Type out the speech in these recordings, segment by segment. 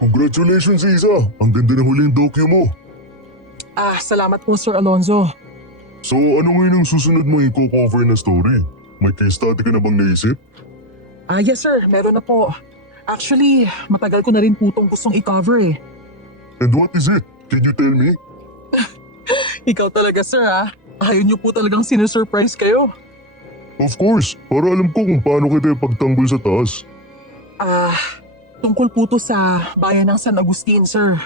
Congratulations, Isa! Ang ganda ng huling docu mo. Salamat po Sir Alonzo. So ano ngayon ang susunod mo i-cover na story? May case study ka na bang naisip? Yes sir, meron na po. Actually, matagal ko na rin po itong gustong i-cover eh. And what is it? Can you tell me? Ikaw talaga sir Ayaw niyo po talagang sinusurprise kayo. Of course, para alam ko kung paano kita ipagtanggol sa taas. Tungkol po to sa bayan ng San Agustin sir.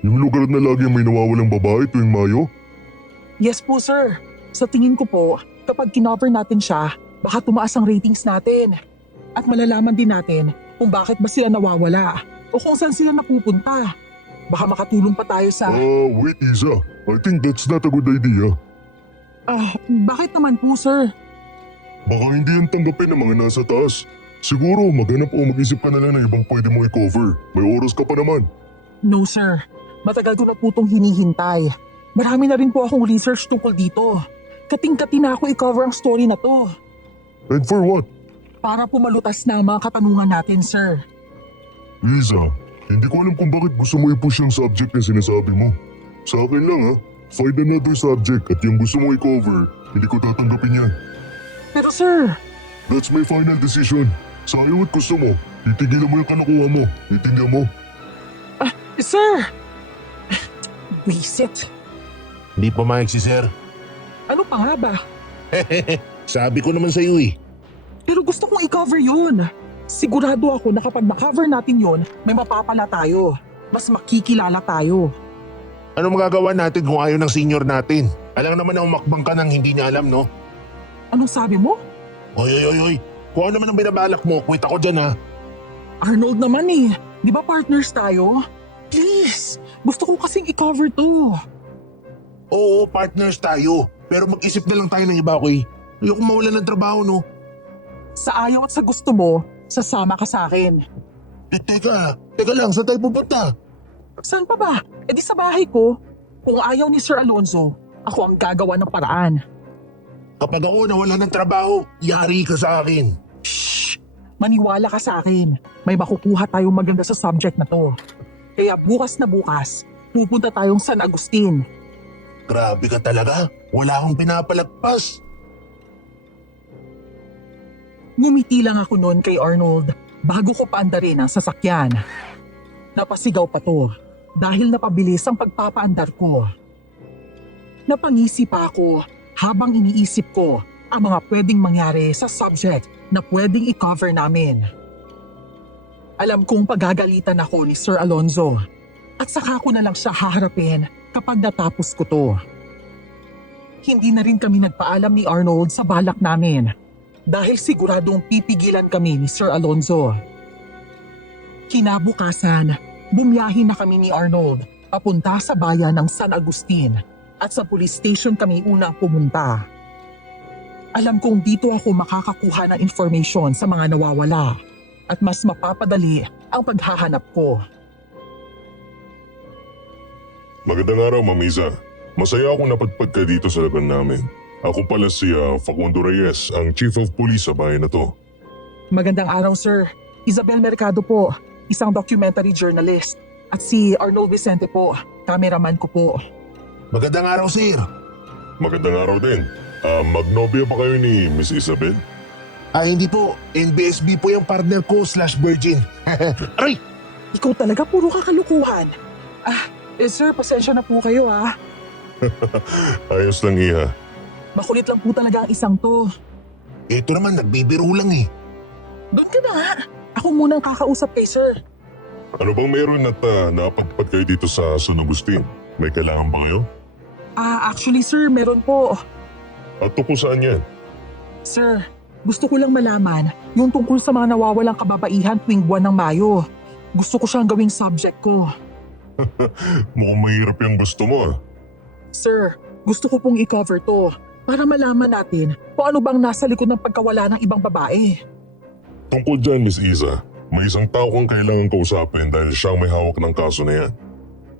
Yung lugar na lagi may nawawalang babae tuwing Mayo? Yes po sir. Sa tingin ko po, kapag kinover natin siya, baka tumaas ang ratings natin. At malalaman din natin kung bakit ba sila nawawala o kung saan sila napupunta. Baka makatulong pa tayo sa… Wait Isa, I think that's not a good idea. Bakit naman po sir? Baka hindi yan tanggapin ng mga nasa taas. Siguro maghanap o mag-isip ka na lang ng ibang pwede mo i-cover. May oras ka pa naman. No sir, matagal ko na po itong hinihintay. Marami na rin po akong research tungkol dito. Kating-kati na ako i-cover ang story na to. And for what? Para po malutas na ang mga katanungan natin sir. Isa, hindi ko alam kung bakit gusto mo i-push yung subject na sinasabi mo. Sa akin lang find another subject at yung gusto mo i-cover, hindi ko tatanggapin yan. Pero sir… That's my final decision. Sa ayaw at gusto mo, titigilan mo yung kanakuha mo. Itindihan mo. Sir! Visit. Hindi pumayag si sir. Ano pa nga ba? Sabi ko naman sa iyo eh. Pero gusto kong i-cover yun. Sigurado ako na kapag na-cover natin yun, may mapapala tayo. Mas makikilala tayo. Ano magagawa natin kung ayaw ng senior natin? Alam naman na umakbang ka nang hindi niya alam, no? Anong sabi mo? Oy. Kung ano naman ang binabalak mo, quit ako dyan ha. Arnold naman eh. Di ba partners tayo? Please, gusto ko kasing i-cover to. Oo, partners tayo. Pero mag-isip na lang tayo ng iba, okay? Ayoko mawalan ng trabaho, no? Sa ayaw at sa gusto mo, sasama ka sa akin. Teka lang, saan tayo pupunta? Saan pa ba? E di sa bahay ko. Kung ayaw ni Sir Alonzo, ako ang gagawa ng paraan. Kapag ako nawala ng trabaho, yari ka sa akin. Shh! Maniwala ka sa akin. May makukuha tayong maganda sa subject na to. Kaya bukas na bukas, pupunta tayong San Agustin. Grabe ka talaga. Wala akong pinapalagpas. Ngumiti lang ako noon kay Arnold bago ko paandarin ang sasakyan. Napasigaw pa to dahil napabilis ang pagpapaandar ko. Napangisip ako habang iniisip ko ang mga pwedeng mangyari sa subject na pwedeng i-cover namin. Alam kong pagagalitan ako ni Sir Alonzo at saka ko na lang siya haharapin kapag natapos ko to. Hindi na rin kami nagpaalam ni Arnold sa balak namin dahil siguradong pipigilan kami ni Sir Alonzo. Kinabukasan, bumiyahin na kami ni Arnold papunta sa bayan ng San Agustin at sa police station kami unang pumunta. Alam kong dito ako makakakuha ng information sa mga nawawala at mas mapapadali ang paghahanap ko. Magandang araw, Ma'am Isa. Masaya akong napadpad ka dito sa laban namin. Ako pala si Facundo Reyes, ang Chief of Police sa bayan na to. Magandang araw sir. Isabel Mercado po, isang documentary journalist. At si Arnold Vicente po, cameraman ko po. Magandang araw, sir. Magandang araw din. Magnobya ba kayo ni Miss Isabel? Hindi po. NBSB po yung partner ko /virgin. Aray! Ikaw talaga puro kakalukuhan. Sir, pasensya na po kayo Ayos lang, Iha. Makulit lang po talaga ang isang to. Ito naman, nagbibiro lang eh. Doon ka na nga. Ako munang kakausap kay sir. Ano bang meron at napadpad kayo dito sa San Agustin? May kailangan ba kayo? Actually sir, meron po. At tungkol saan yan? Sir, gusto ko lang malaman yung tungkol sa mga nawawalang kababaihan tuwing buwan ng Mayo. Gusto ko siyang gawing subject ko. Mukhang mahirap yung gusto mo. Sir, gusto ko pong i-cover to para malaman natin kung ano bang nasa likod ng pagkawala ng ibang babae. Tungkol dyan, Miss Isa, may isang tao kang kailangan kausapin dahil siyang may hawak ng kaso na yan.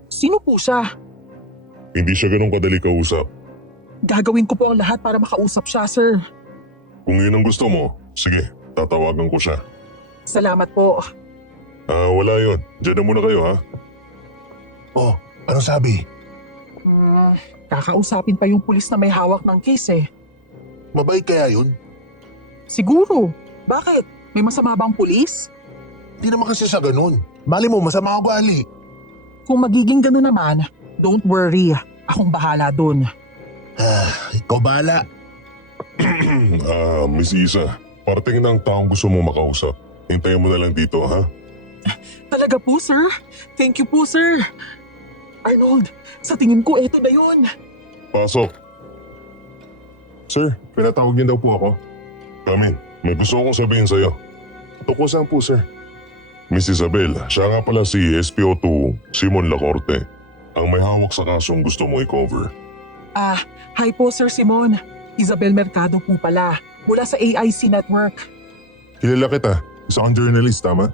Sino po siya? Hindi siya ganun kadali kausap. Gagawin ko po ang lahat para makausap siya, sir. Kung yun ang gusto mo, sige, tatawagan ko siya. Salamat po. Wala yon. Diyan na muna kayo ha. Oh, anong sabi? Kakausapin pa yung pulis na may hawak ng case eh. Mabait kaya yun? Siguro. Bakit? May masama bang pulis? Hindi naman kasi sa ganun. Mali mo, masama ako ugali. Kung magiging gano'n naman, don't worry. Akong bahala dun. Ikaw bahala. Miss Isa, parating na ang taong gusto mo makausap. Hintayin mo na lang dito ha. Talaga po, sir? Thank you po, sir. Arnold, sa tingin ko eto na yun. Pasok. Sir, pinatawag niyo daw po ako. Come in. May gusto akong sabihin sa'yo. Tungkol saan po, sir? Miss Isabel, siya nga pala si SPO2 Simon Lacorte, ang may hawak sa kasong gusto mo i-cover. Hi po, Sir Simon. Isabel Mercado po pala, mula sa AIC Network. Kilala kita. Isa kang journalist, tama?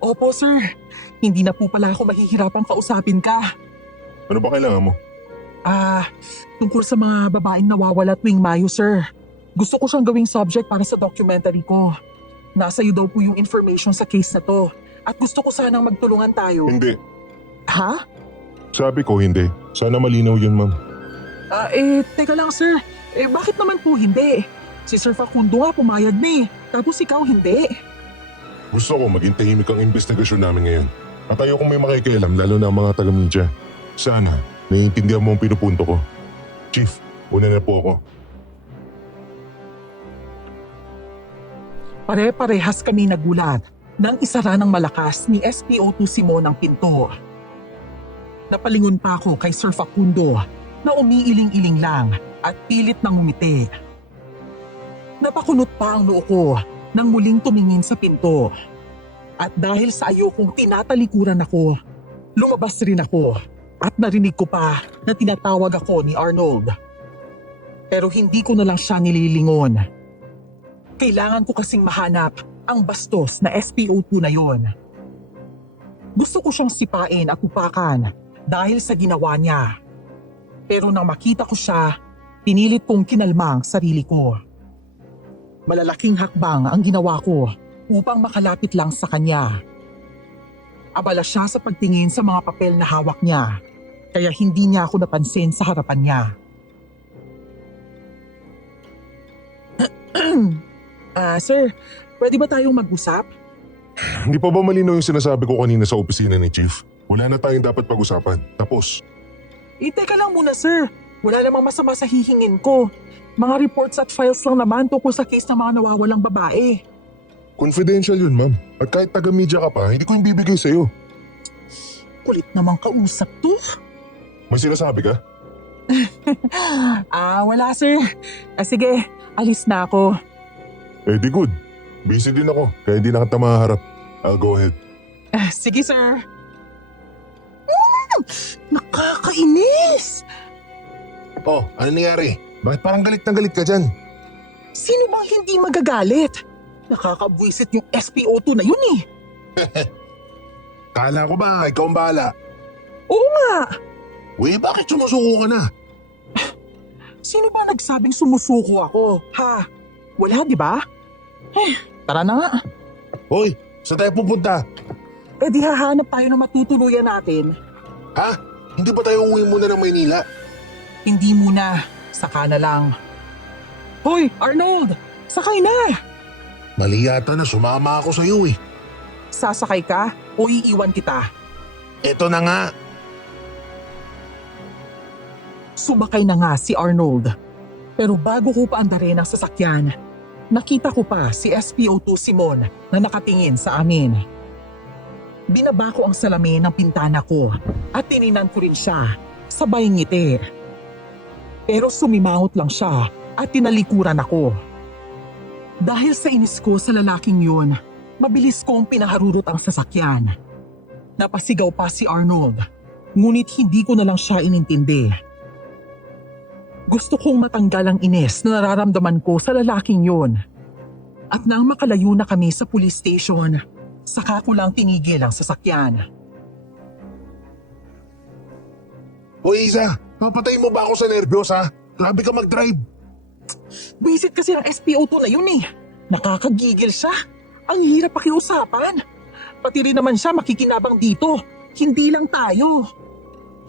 Opo, sir. Hindi na po pala ako mahihirapang kausapin ka. Ano ba kailangan mo? Tungkol sa mga babaeng nawawala tuwing Mayo, sir. Gusto ko siyang gawing subject para sa documentary ko. Nasa iyo daw po yung information sa case na to. At gusto ko sanang magtulungan tayo. Hindi. Ha? Sabi ko hindi. Sana malinaw yun, ma'am. Teka lang, sir. Bakit naman po hindi? Si Sir Facundo nga pumayag na eh. Tapos ikaw hindi. Gusto ko maging tahimik ang investigasyon namin ngayon. At ayokong may makikialam lalo na ang mga taga-media. Sana, naiintindihan mo ang pinupunto ko. Chief, una na po ako. Pare-parehas kami nagulat nang isara ng malakas ni SPO2 Simon ang pinto. Napalingon pa ako kay Sir Facundo na umiiling-iling lang at pilit nang umiti. Napakunot pa ang noo ko nang muling tumingin sa pinto. At dahil sa ayokong tinatalikuran ako, lumabas rin ako at narinig ko pa na tinatawag ako ni Arnold. Pero hindi ko na lang siya nililingon. Kailangan ko kasing mahanap ang bastos na SPO2 na yon. Gusto ko siyang sipain at upakan dahil sa ginawa niya. Pero nang makita ko siya, pinilit kong kinalma ang sarili ko. Malalaking hakbang ang ginawa ko upang makalapit lang sa kanya. Abala siya sa pagtingin sa mga papel na hawak niya, kaya hindi niya ako napansin sa harapan niya. Sir, pwede ba tayong mag-usap? Hindi pa ba malinaw yung sinasabi ko kanina sa opisina ni Chief? Wala na tayong dapat pag-usapan. Tapos. Teka lang muna, sir. Wala namang masama sa hihingin ko. Mga reports at files lang naman tungkol sa case ng mga nawawalang babae. Confidential yun, ma'am. At kahit taga-media ka pa, hindi ko yung bibigay sa'yo. Kulit namang kausap to. May sinasabi ka? Wala, sir. Sige, alis na ako. Di good. Busy din ako, kaya hindi na kita maharap. I'll go ahead. Sige, sir. Nakakainis! Oh, ano nangyari? Bakit parang galit na galit ka dyan? Sino bang hindi magagalit? Nakakabwisit yung SPO2 na yun eh. Kala ko ba ikaw ang bahala? Oo nga. Uy, bakit sumusuko ka na? Sino ba nagsabing sumusuko ako? Ha? Wala, di ba? Tara na nga. Hoy, saan tayo pupunta? Di hahanap tayo na matutuluyan natin. Ha? Hindi ba tayo uwi muna ng Maynila? Hindi muna. Saka na lang. Hoy, Arnold! Sakay na! Mali yata na sumama ako sa iyo eh. Sasakay ka o iiwan kita? Eto na nga. Sumakay na nga si Arnold. Pero bago ko paandarin ang sasakyan, nakita ko pa si SPO2 Simon na nakatingin sa amin. Binaba ko ang salamin ng pintana ko at tininan ko rin siya, sabay ngiti. Pero sumimangot lang siya at tinalikuran ako. Dahil sa inis ko sa lalaking yun, mabilis kong pinaharurot ang sasakyan. Napasigaw pa si Arnold, ngunit hindi ko na lang siya inintindi. Gusto kong matanggal ang inis na nararamdaman ko sa lalaking yun. At nang makalayo na kami sa police station, saka ko lang tinigil ang sasakyan. Hoy Isa, papatay mo ba ako sa nervyos ha? Grabe ka mag-drive. Visit kasi ng SPO2 na yun eh. Nakakagigil siya. Ang hirap pakiusapan. Pati rin naman siya makikinabang dito. Hindi lang tayo.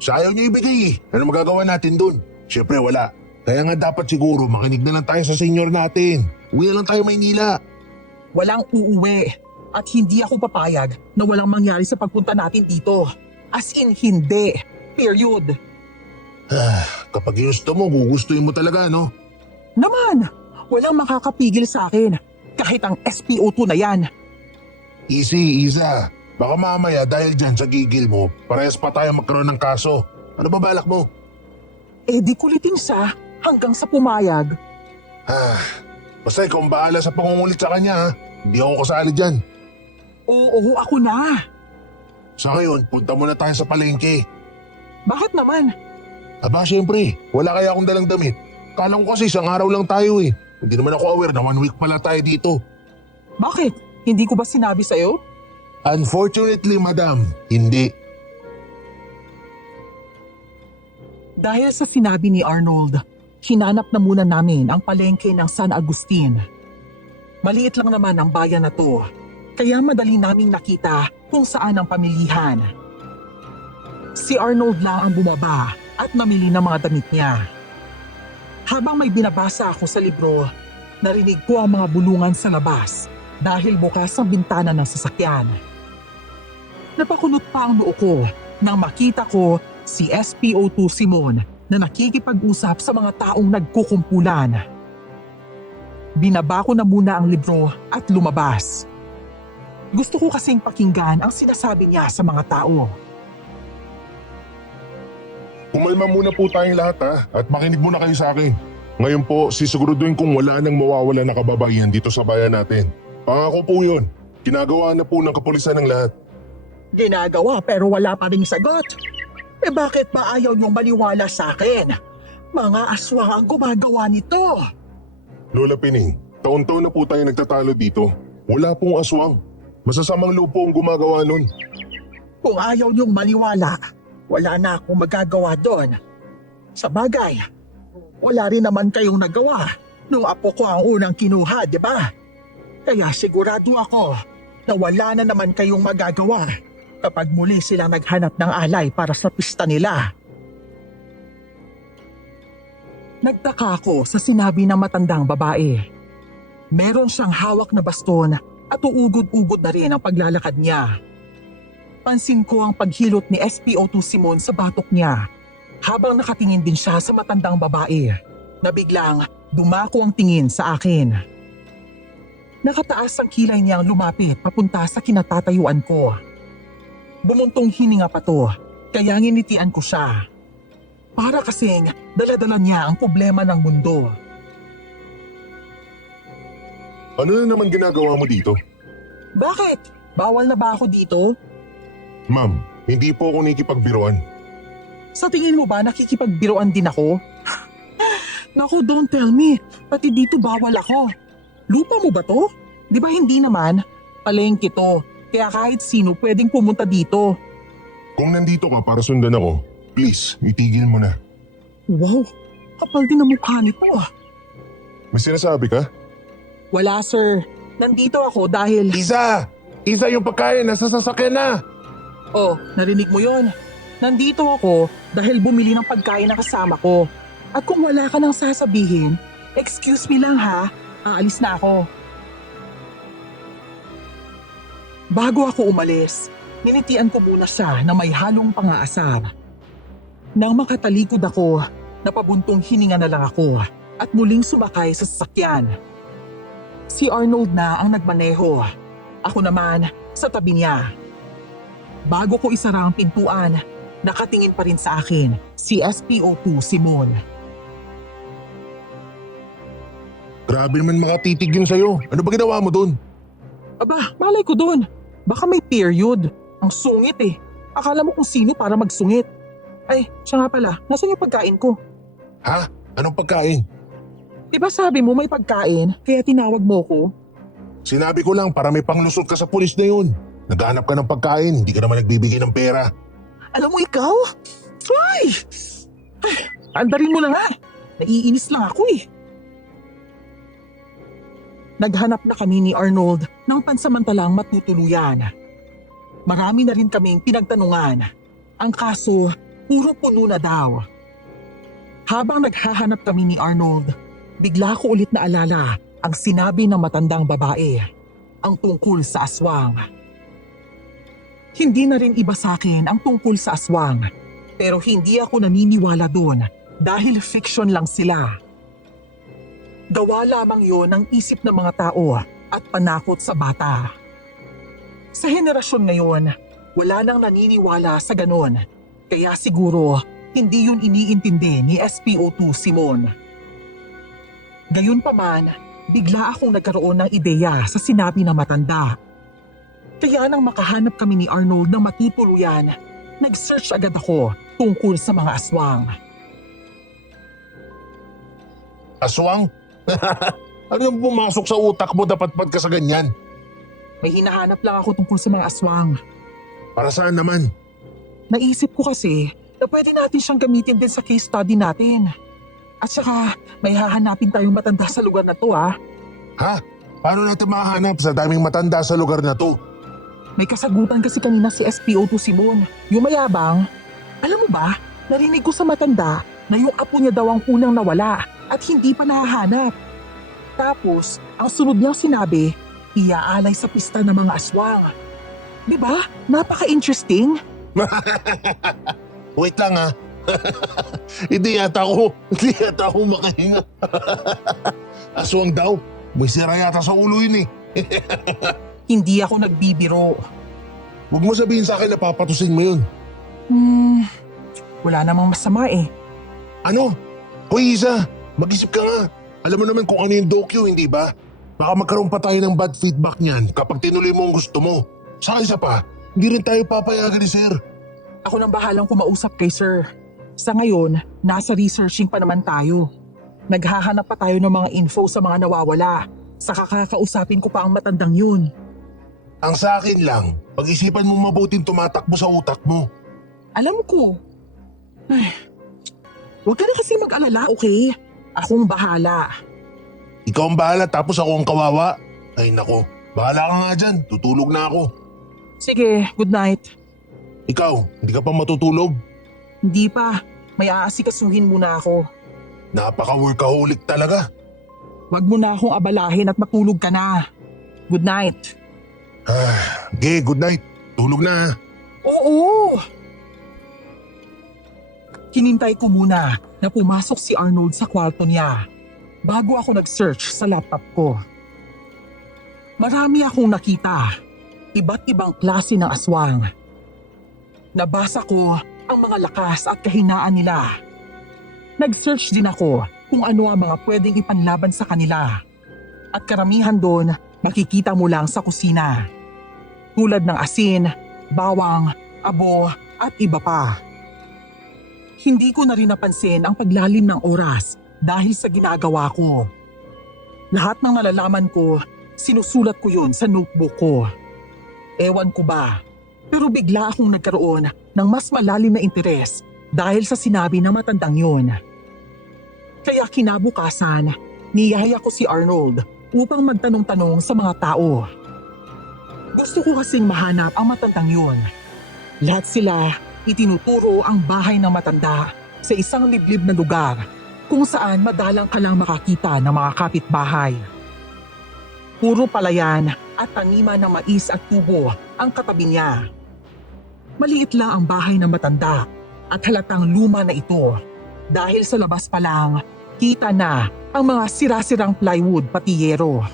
Sa ayaw niyo ibigay eh. Ano magagawa natin dun? Siyempre wala. Kaya nga dapat siguro makinig na lang tayo sa senior natin. Uwi na lang tayo Maynila. Walang uuwi. At hindi ako papayag na walang mangyari sa pagpunta natin dito. As in, hindi. Period. Kapag ginusto mo, gugustuhin mo talaga, no? Naman, walang makakapigil sa akin. Kahit ang SPO2 na yan. Easy, Isa. Baka mamaya dahil dyan sa gigil mo, parehas pa tayo magkaroon ng kaso. Ano ba balak mo? Eh di kulitin siya hanggang sa pumayag. Basta ikaw ang bahala sa pangungulit sa kanya, ha? Hindi ako kasali dyan. Oo, ako na. Sa ngayon, punta muna tayo sa palengke. Bakit naman? Aba, syempre, wala kaya akong dalang damit. Kala ko kasi isang araw lang tayo eh. Hindi naman ako aware na 1 week pala tayo dito. Bakit? Hindi ko ba sinabi sa'yo? Unfortunately, madam, hindi. Dahil sa sinabi ni Arnold, hinanap na muna namin ang palengke ng San Agustin. Maliit lang naman ang bayan na to, kaya madali naming nakita kung saan ang pamilihan. Si Arnold lang ang bumaba at namili ng mga damit niya. Habang may binabasa ako sa libro, narinig ko ang mga bulungan sa labas dahil bukas ang bintana ng sasakyan. Napakunot pa ang noo ko nang makita ko si SPO2 Simon na nakikipag-usap sa mga taong nagkukumpulan. Binaba ko na muna ang libro at lumabas. Gusto ko kasing pakinggan ang sinasabi niya sa mga tao. Kumalma muna po tayong lahat ha, at makinig muna kayo sa akin. Ngayon po, sisiguraduhin kong wala nang mawawala na kababaihan dito sa bayan natin. Pangako po yun. Ginagawa na po ng kapulisan ng lahat. Ginagawa pero wala pa ring sagot. Eh bakit ba ayaw niyong maniwala sa akin? Mga aswang ang gumagawa nito. Lola Pining, taon-taon na po tayo nagtatalo dito. Wala pong aswang. Masasamang loob po ang gumagawa nun. Kung ayaw niyong maniwala, wala na akong magagawa doon. Sa bagay, wala rin naman kayong nagawa nung apo ko ang unang kinuha, di ba? Kaya sigurado ako na wala na naman kayong magagawa kapag muli silang naghanap ng alay para sa pista nila. Nagtaka ako sa sinabi ng matandang babae. Meron siyang hawak na baston at uugod-ugod na rin ang paglalakad niya. Pansin ko ang paghilot ni SPO2 Simon sa batok niya habang nakatingin din siya sa matandang babae na biglang dumako ang tingin sa akin. Nakataas ang kilay niyang lumapit papunta sa kinatatayuan ko. Bumuntong hininga pa to, kaya nginitian ko siya. Para kasing dala-dala niya ang problema ng mundo. Ano na naman ginagawa mo dito? Bakit? Bawal na ba ako dito? Ma'am, hindi po ako nakikipagbiruan. Sa tingin mo ba nakikipagbiruan din ako? Naku, don't tell me. Pati dito bawal ako. Lupa mo ba to? Di ba hindi naman? Palengke to. Kaya kahit sino pwedeng pumunta dito. Kung nandito ka para sundan ako, please, itigil mo na. Wow, kapal din ang mukha nito. May sinasabi ka? Wala sir. Nandito ako dahil... Isa! Isa yung pagkain, nasa sasakyan na! Oh, narinig mo yon? Nandito ako dahil bumili ng pagkain na kasama ko. At kung wala ka nang sasabihin, excuse me lang ha, aalis na ako. Bago ako umalis, ninitian ko muna siya na may halong pang-aasar. Nang makatalikod ako, napabuntong hininga na lang ako at muling sumakay sa sasakyan. Si Arnold na ang nagmaneho. Ako naman sa tabi niya. Bago ko isara ang pintuan, nakatingin pa rin sa akin si SPO2 Simon. Grabe naman makatitig yun sa'yo. Ano ba ginawa mo dun? Aba, malay ko doon. Baka may period. Ang sungit eh. Akala mo kung sino para magsungit. Ay, siya nga pala. Nasaan yung pagkain ko? Ha? Anong pagkain? Diba sabi mo may pagkain, kaya tinawag mo ko? Sinabi ko lang para may panglusot ka sa pulis na yun. Naghahanap ka ng pagkain, hindi ka naman nagbibigay ng pera. Alam mo ikaw? Ay! Andarin mo na nga. Naiinis lang ako eh. Naghanap na kami ni Arnold ng pansamantalang matutuluyan. Marami na rin kaming pinagtanungan. Ang kaso, puro puno na daw. Habang naghahanap kami ni Arnold, bigla ko ulit naalala ang sinabi ng matandang babae, ang tungkol sa aswang. Hindi na rin iba sa akin ang tungkol sa aswang, pero hindi ako naniniwala doon dahil fiction lang sila. Gawa lamang yon ng isip ng mga tao at panakot sa bata. Sa henerasyon ngayon, wala nang naniniwala sa ganon, kaya siguro hindi yun iniintindi ni SPO2 Simon. Gayunpaman, bigla akong nagkaroon ng ideya sa sinabi ng matanda. Kaya nang makahanap kami ni Arnold ng matutuluyan, nag-search agad ako tungkol sa mga aswang. Aswang? Ano yung pumasok sa utak mo dapat ka sa ganyan? May hinahanap lang ako tungkol sa mga aswang. Para saan naman? Naisip ko kasi na pwede natin siyang gamitin din sa case study natin. At saka may hahanapin tayong matanda sa lugar na to Ha? Paano natin mahanap sa daming matanda sa lugar na to? May kasagutan kasi kanina si SPO2 Simon, yung mayabang. Alam mo ba, narinig ko sa matanda na yung apo niya daw ang unang nawala at hindi pa nahahanap. Tapos, ang sunod niyang sinabi, iaalay sa pista ng mga aswang. Diba? Napaka-interesting. Wait lang ha. Hindi yata ako makahinga. Aswang daw. May sira yata sa ulo yun eh. Hindi ako nagbibiro. Huwag mo sabihin sa akin na papatusin mo yun. Wala namang masama eh. Ano? Hoy Isa, mag-isip ka nga. Alam mo naman kung ano yung dokyo, hindi ba? Baka magkaroon pa tayo ng bad feedback niyan kapag tinuloy mo ang gusto mo. Saka isa pa, hindi rin tayo papayagan ni Sir. Ako nang bahalang kumausap kay Sir. Sa ngayon, nasa researching pa naman tayo. Naghahanap pa tayo ng mga info sa mga nawawala. Saka kakausapin ko pa ang matandang yun. Ang sa akin lang, pag-isipan mong mabuting tumatakbo sa utak mo. Alam ko. Ay, huwag ka na kasi mag-alala, okay? Akong bahala. Ikaw ang bahala tapos ako ang kawawa. Ay nako, bahala ka nga dyan, tutulog na ako. Sige, good night. Ikaw, hindi ka pa matutulog? Hindi pa. May aasikasuhin muna ako. Napaka-workaholic talaga. Huwag mo na akong abalahin at matulog ka na. Good night. Good night. Tulog na. Oo! Hinintay ko muna na pumasok si Arnold sa kwarto niya bago ako nag-search sa laptop ko. Marami akong nakita. Iba't ibang klase ng aswang. Nabasa ko ang mga lakas at kahinaan nila. Nag-search din ako kung ano ang mga pwedeng ipanlaban sa kanila. At karamihan doon, makikita mo lang sa kusina. Tulad ng asin, bawang, abo at iba pa. Hindi ko na rin napansin ang paglalim ng oras dahil sa ginagawa ko. Lahat ng nalalaman ko, sinusulat ko yun sa notebook ko. Ewan ko ba, pero bigla akong nagkaroon ng mas malalim na interes dahil sa sinabi ng matandang yun. Kaya kinabukasan, niyaya ko si Arnold upang magtanong-tanong sa mga tao. Gusto ko kasing mahanap ang matandang yun. Lahat sila itinuturo ang bahay ng matanda sa isang liblib na lugar kung saan madalang ka lang makakita ng mga kapitbahay. Puro palayan at taniman ng mais at tubo ang katabi niya. Maliit lang ang bahay ng matanda at halatang luma na ito dahil sa labas pa lang kita na ang mga sira-sirang plywood pati yero.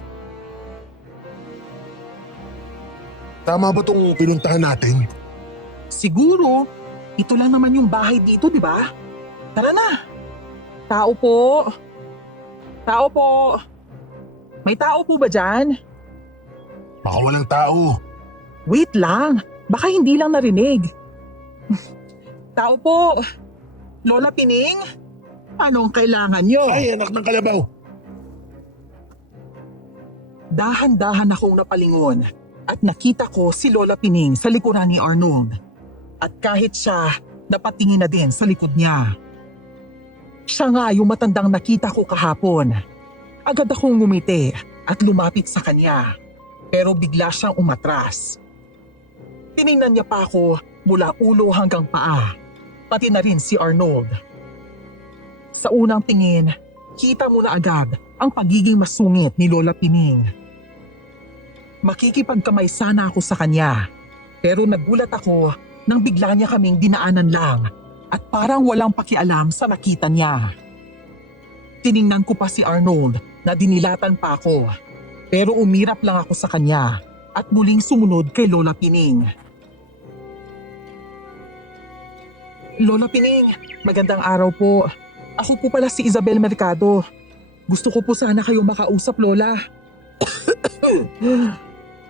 Tama ba itong pinuntahan natin? Siguro, ito lang naman yung bahay dito, di ba? Tara na! Tao po! Tao po! May tao po ba dyan? Baka walang tao. Wait lang! Baka hindi lang narinig. Tao po! Lola Pining? Anong kailangan nyo? Ay, anak ng kalabaw. Dahan-dahan akong napalingon at nakita ko si Lola Pining sa likuran ni Arnold. At kahit siya, napatingin na din sa likod niya. Siya nga yung matandang nakita ko kahapon. Agad akong ngumiti at lumapit sa kanya. Pero bigla siyang umatras. Tiningnan niya pa ako mula ulo hanggang paa, pati na rin si Arnold. Sa unang tingin, kita mo na agad ang pagiging masungit ni Lola Pining. Makikipagkamay sana ako sa kanya, pero nagulat ako nang bigla niya kaming dinaanan lang at parang walang pakialam sa nakita niya. Tiningnan ko pa si Arnold na dinilatan pa ako, pero umirap lang ako sa kanya at muling sumunod kay Lola Pining. Lola Pining, magandang araw po. Ako po pala si Isabel Mercado. Gusto ko po sana kayong makausap, Lola.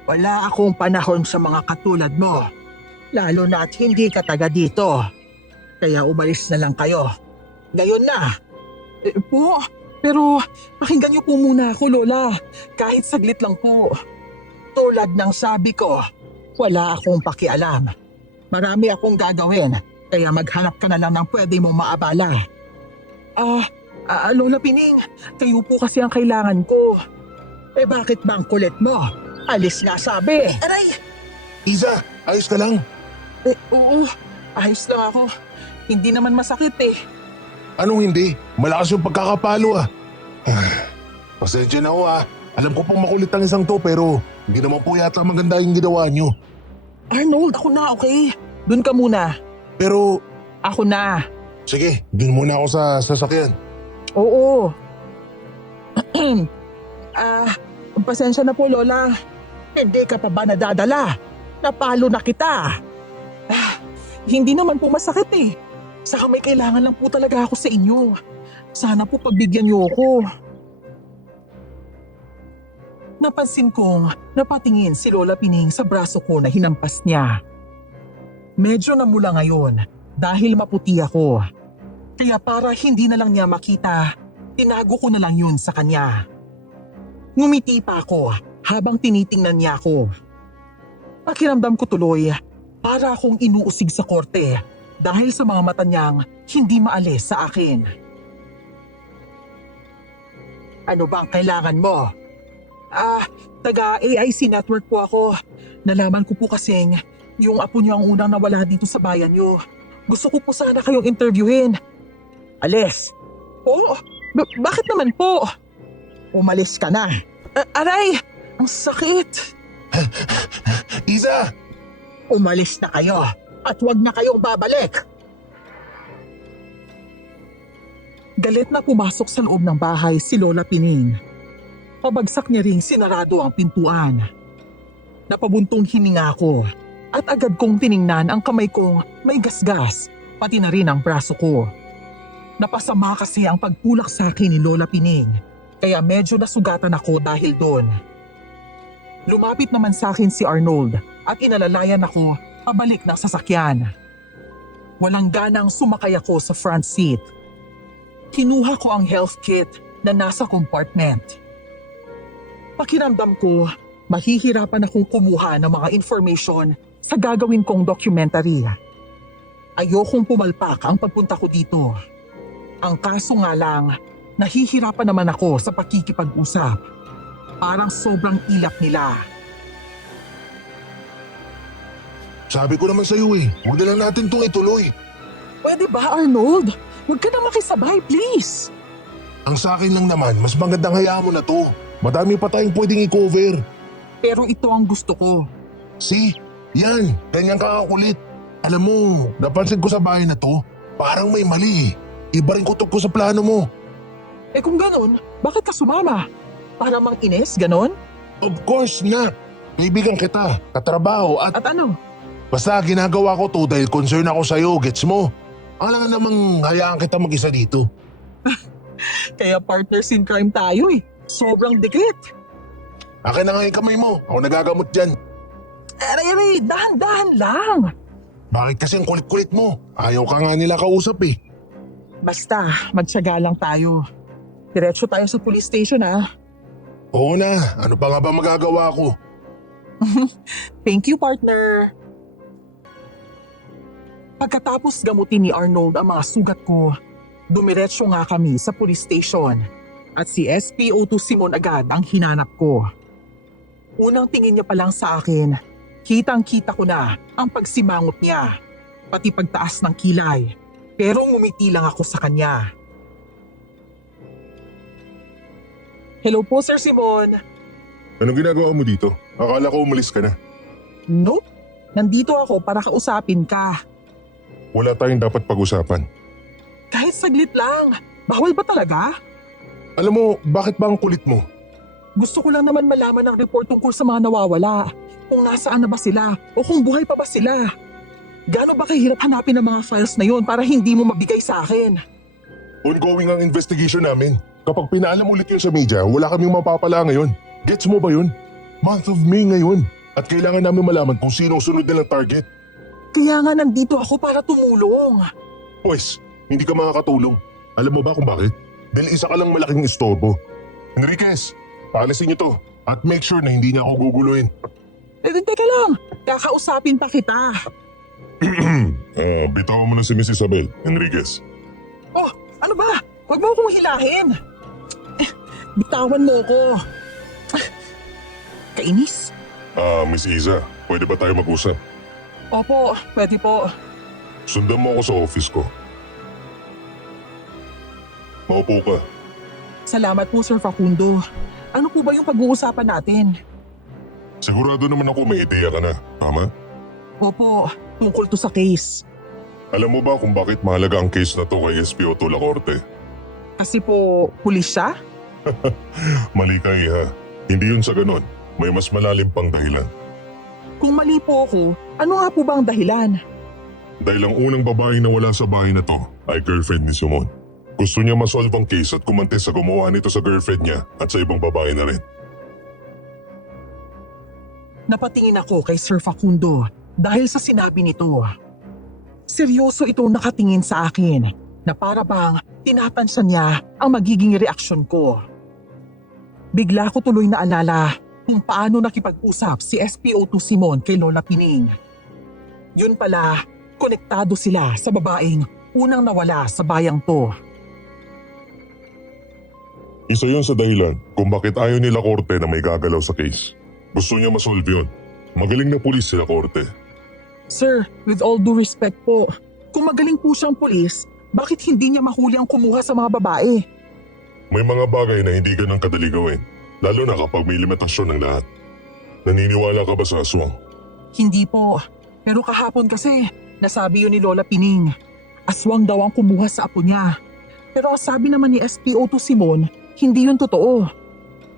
Wala akong panahon sa mga katulad mo. Lalo na at hindi ka taga dito. Kaya umalis na lang kayo. Ngayon na. Po, pero pakinggan niyo po muna ako, Lola. Kahit saglit lang po. Tulad ng sabi ko, wala akong pakialam. Marami akong gagawin, kaya maghanap ka na lang ng pwede mong maabala. Lola Pining, kayo po kasi ang kailangan ko. Bakit ba ang kulit mo? Alis nga sabi. Aray! Iza, ayos ka lang? Oo, ayos lang ako. Hindi naman masakit eh. Anong hindi? Malakas yung pagkakapalo ah. Pasensya na ho ah. Alam ko pang makulit ang isang to pero hindi naman po yata maganda yung ginawa nyo. Arnold, ako na, okay? Doon ka muna. Pero Ako na. sige, dun muna ako sa sasakyan. Oo. Pasensya na po, Lola. Hindi ka pa ba nadadala? Napalo na kita. Hindi naman po masakit eh. Saka may kailangan lang po talaga ako sa inyo. Sana po pagbigyan niyo ako. Napansin kong napatingin si Lola Pining sa braso ko na hinampas niya. Medyo namula ngayon dahil maputi ako. Kaya para hindi na lang niya makita, tinago ko na lang yun sa kanya. Ngumiti pa ako habang tinitingnan niya ako. Pakiramdam ko tuloy para akong inuusig sa korte dahil sa mga mata niyang hindi maalis sa akin. Ano bang kailangan mo? Taga AIC Network po ako. Nalaman ko po kasing yung apo niyo ang unang nawala dito sa bayan niyo. Gusto ko po sana kayong interviewin. Alis. Oh, bakit naman po? Umalis ka na. Aray! Ang sakit! Iza! Umalis na kayo at huwag na kayong babalik. Galit na pumasok sa loob ng bahay si Lola Pining. Pabagsak niya ring sinarado ang pintuan. Napabuntong hininga ako at agad kong tiningnan ang kamay kong may gasgas, pati na rin ang braso ko. Napasama kasi ang pagtulak sa akin ni Lola Pining, kaya medyo nasugatan ako dahil doon. Lumapit naman sa akin si Arnold at inalalayan ako pabalik ng sasakyan. Walang ganang sumakay ako sa front seat. Kinuha ko ang health kit na nasa compartment. Pakiramdam ko, mahihirapan akong kumuha ng mga information sa gagawin kong documentary. Ayokong pumalpak ang pagpunta ko dito. Ang kaso nga lang, nahihirapan naman ako sa pakikipag-usap. Parang sobrang ilap nila. Sabi ko naman sa'yo eh, huwag na lang natin itong ituloy. Pwede ba, Arnold? Huwag ka na makisabay, please. Ang sa akin lang naman, mas magandang hayaan mo na to. Madami pa tayong pwedeng i-cover. Pero ito ang gusto ko. See? Yan, ganyan kakakulit. Alam mo, napansin ko sa bahay na to, parang may mali eh. Iba rin kutok ko sa plano mo. Kung ganun, bakit ka sumama? Para mang ines, ganon? Of course not. Kaibigan kita, katrabaho at At ano? basta ginagawa ko to dahil concern ako sa'yo, gets mo? Alam namang hayaan kita mag-isa dito. Kaya partners in crime tayo eh. Sobrang dikit. Akin na nga yung kamay mo, ako nagagamot dyan. Aray, dahan-dahan lang. Bakit kasi ang kulit-kulit mo? Ayaw ka nga nila kausap eh. Basta, magtiyaga lang tayo. Diretso tayo sa police station ah. Oo na, ano pa nga ba magagawa ko? Thank you, partner. Pagkatapos gamutin ni Arnold ang mga sugat ko, dumiretso nga kami sa police station at si SPO2 Simon agad ang hinanap ko. Unang tingin niya pa lang sa akin, Kitang-kita ko na ang pagsimangot niya, pati pagtaas ng kilay. Pero ngumiti lang ako sa kanya. Hello po, Sir Simon. Anong ginagawa mo dito? Akala ko umalis ka na. Nope. Nandito ako para kausapin ka. Wala tayong dapat pag-usapan. Kahit saglit lang. Bawal ba talaga? Alam mo, bakit ba ang kulit mo? Gusto ko lang naman malaman ang report tungkol sa mga nawawala. Kung nasaan na ba sila o kung buhay pa ba sila. Gaano ba kahirap hanapin ang mga files na yon para hindi mo mabigay sa akin? Ongoing ang investigation namin. Kapag pinaalam ulit yun sa media, wala kaming mapapala ngayon. Gets mo ba yun? Month of May ngayon. At kailangan namin malaman kung sino ang sunod nilang target. Kaya nga nandito ako para tumulong. Pues, hindi ka makakatulong. Alam mo ba kung bakit? Dahil isa ka lang malaking istorbo. Enriquez, paalisin niyo to. At make sure na hindi niya ako guguluhin. Teka lang, kakausapin pa kita. Bitawan mo na si Miss Isabel, Enriquez. Oh, ano ba? Huwag mo akong hilahin. Bitawan mo ko. Kainis. Miss Isa, pwede ba tayo mag-usap? Opo, pwede po. Sundan mo ako sa office ko. Maupo ka. Salamat po, Sir Facundo. Ano po ba yung pag-uusapan natin? Sigurado naman ako may ideya ka na, tama? Opo, tungkol to sa case. Alam mo ba kung bakit mahalaga ang case na to kay SPO Tulacorte? Kasi po, pulis siya? Mali ka, Iha. Hindi yun sa ganon. May mas malalim pang dahilan. Kung mali po ako, ano nga po ba ang dahilan? Dahil ang unang babaeng nawala sa bahay na to ay girlfriend ni Simon. Gusto niya masolve ang case at kumante sa gumawa nito sa girlfriend niya at sa ibang babae na rin. Napatingin ako kay Sir Facundo dahil sa sinabi nito. Seryoso itong nakatingin sa akin na para bang tinatansa niya ang magiging reaksyon ko. Bigla ko tuloy na alala kung paano nakipag-usap si SPO2 Simon kay Lola Pining. Yun pala, konektado sila sa babaeng unang nawala sa bayang to. Isa yun sa dahilan kung bakit ayaw nila Korte na may gagalaw sa case. Gusto niya masolve yun. Magaling na pulis sila Korte. Sir, with all due respect po, kung magaling po siyang pulis, bakit hindi niya mahuli ang kumuha sa mga babae? May mga bagay na hindi ganun kadali gawin, lalo na kapag may limitasyon ng lahat. Naniniwala ka ba sa aswang? Hindi po. Pero kahapon kasi, nasabi yun ni Lola Pining. Aswang daw ang kumuha sa apo niya. Pero ang sabi naman ni SPO2 Simon, hindi yun totoo.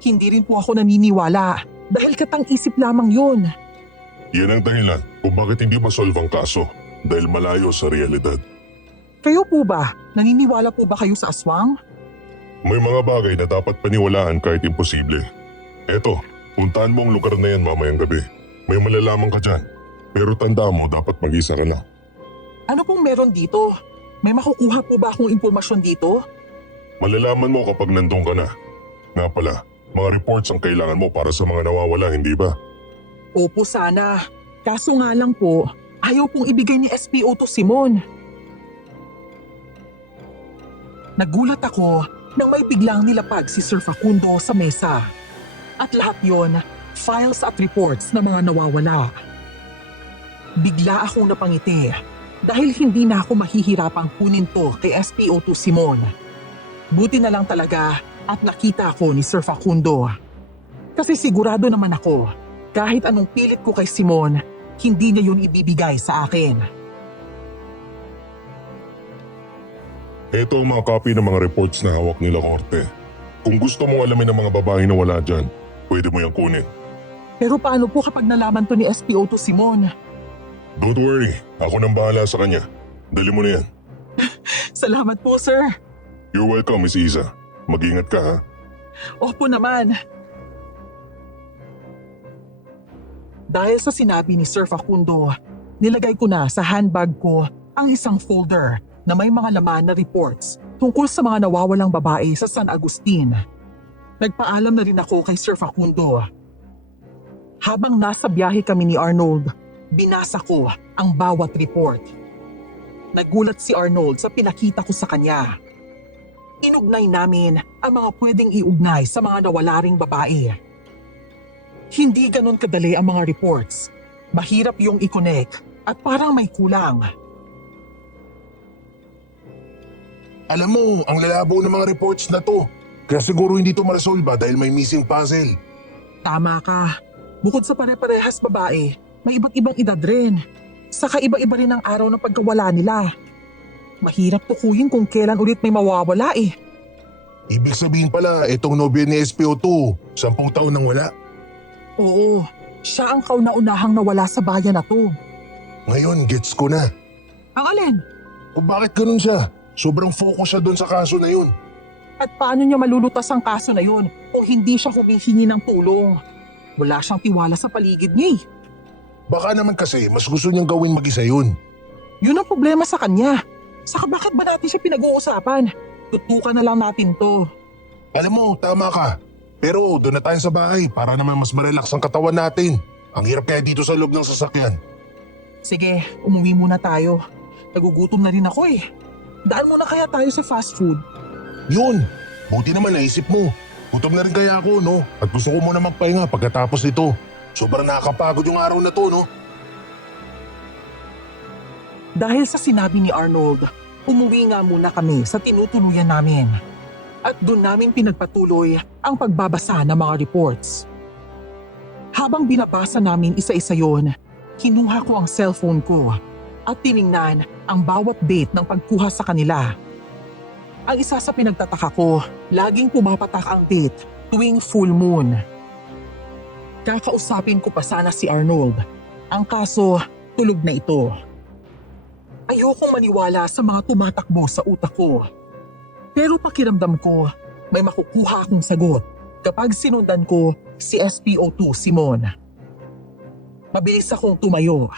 Hindi rin po ako naniniwala dahil katang-isip lamang yun. Yan ang dahilan kung bakit hindi masolve ang kaso dahil malayo sa realidad. Kayo po ba? Naniniwala po ba kayo sa aswang? May mga bagay na dapat paniwalaan kahit imposible. Eto, puntaan mo ang lugar na yan mamayang gabi. May malalaman ka dyan. Pero tandaan mo, dapat mag-isa ka lang. Ano pong meron dito? May makukuha po ba akong impormasyon dito? Malalaman mo kapag nandun ka na. Nga pala, mga reports ang kailangan mo para sa mga nawawala, hindi ba? Opo sana. Kaso nga lang po, ayaw pong ibigay ni SPO2 Simon. Nagulat ako nang may biglang nilapag si Sir Facundo sa mesa. At lahat yon, files at reports ng mga nawawala. Bigla akong napangiti dahil hindi na ako mahihirapang kunin to kay SPO2 Simon. Buti na lang talaga at nakita ako ni Sir Facundo. Kasi sigurado naman ako, kahit anong pilit ko kay Simon, hindi niya yun ibibigay sa akin. Ito ang mga copy ng mga reports na hawak nila Korte. Kung gusto mong alamin ang mga babae na wala dyan, pwede mo yung kunin. Pero paano po kapag nalaman to ni SPO2 Simon? Don't worry, ako nang bahala sa kanya. Dali mo na yan. Salamat po, sir. You're welcome, Miss Isa. Mag-ingat ka ha. Opo naman. Dahil sa sinabi ni Sir Facundo, nilagay ko na sa handbag ko ang isang folder na may mga laman na reports tungkol sa mga nawawalang babae sa San Agustin. Nagpaalam na rin ako kay Sir Facundo. Habang nasa biyahe kami ni Arnold, binasa ko ang bawat report. Nagulat si Arnold sa pinakita ko sa kanya. Inugnay namin ang mga pwedeng iugnay sa mga nawala ring babae. Hindi ganon kadali ang mga reports. Mahirap yung i-connect at parang may kulang. Alam mo, ang lalabo ng mga reports na to. Kaya siguro hindi to marasolba dahil may missing puzzle. Tama ka. Bukod sa pare-parehas babae, may iba't ibang edad rin. Saka iba-iba rin ang araw ng pagkawala nila. Mahirap tukuyin kung kailan ulit may mawawala eh. Ibig sabihin pala, itong nobya ni SPO2, 10 taon nang wala. Oo, siya ang kauna-unahang nawala sa bayan na to. Ngayon, gets ko na. Ang alin? Kung bakit ganun siya. Sobrang focus siya doon sa kaso na yun. At paano niya malulutas ang kaso na yun kung hindi siya humihingi ng tulong? Wala siyang tiwala sa paligid niya eh. Baka naman kasi mas gusto niyang gawin mag-isa yun. Yun ang problema sa kanya. Saka bakit ba natin siya pinag-uusapan? Tutukan na lang natin to. Alam mo, tama ka. Pero doon na tayo sa bahay para naman mas marelax ang katawan natin. Ang hirap kaya dito sa loob ng sasakyan. Sige, umuwi muna tayo. Nagugutom na rin ako eh. Daan muna kaya tayo sa fast food. Yun, buti naman naisip mo. Gutom na rin kaya ako, no? At gusto ko muna magpahinga pagkatapos nito. Sobrang nakakapagod yung araw na to, no? Dahil sa sinabi ni Arnold, umuwi nga muna kami sa tinutuluyan namin. At doon namin pinagpatuloy ang pagbabasa ng mga reports. Habang binabasa namin isa-isa yon, kinuha ko ang cellphone ko at tiningnan ang bawat date ng pagkuha sa kanila. Ang isa sa pinagtataka ko, laging pumapatak ang date tuwing full moon. Kakausapin ko pa sana si Arnold. Ang kaso, tulog na ito. Ayokong maniwala sa mga tumatakbo sa utak ko. Pero pakiramdam ko, may makukuha akong sagot kapag sinundan ko si SPO2 Simon. Mabilis akong tumayo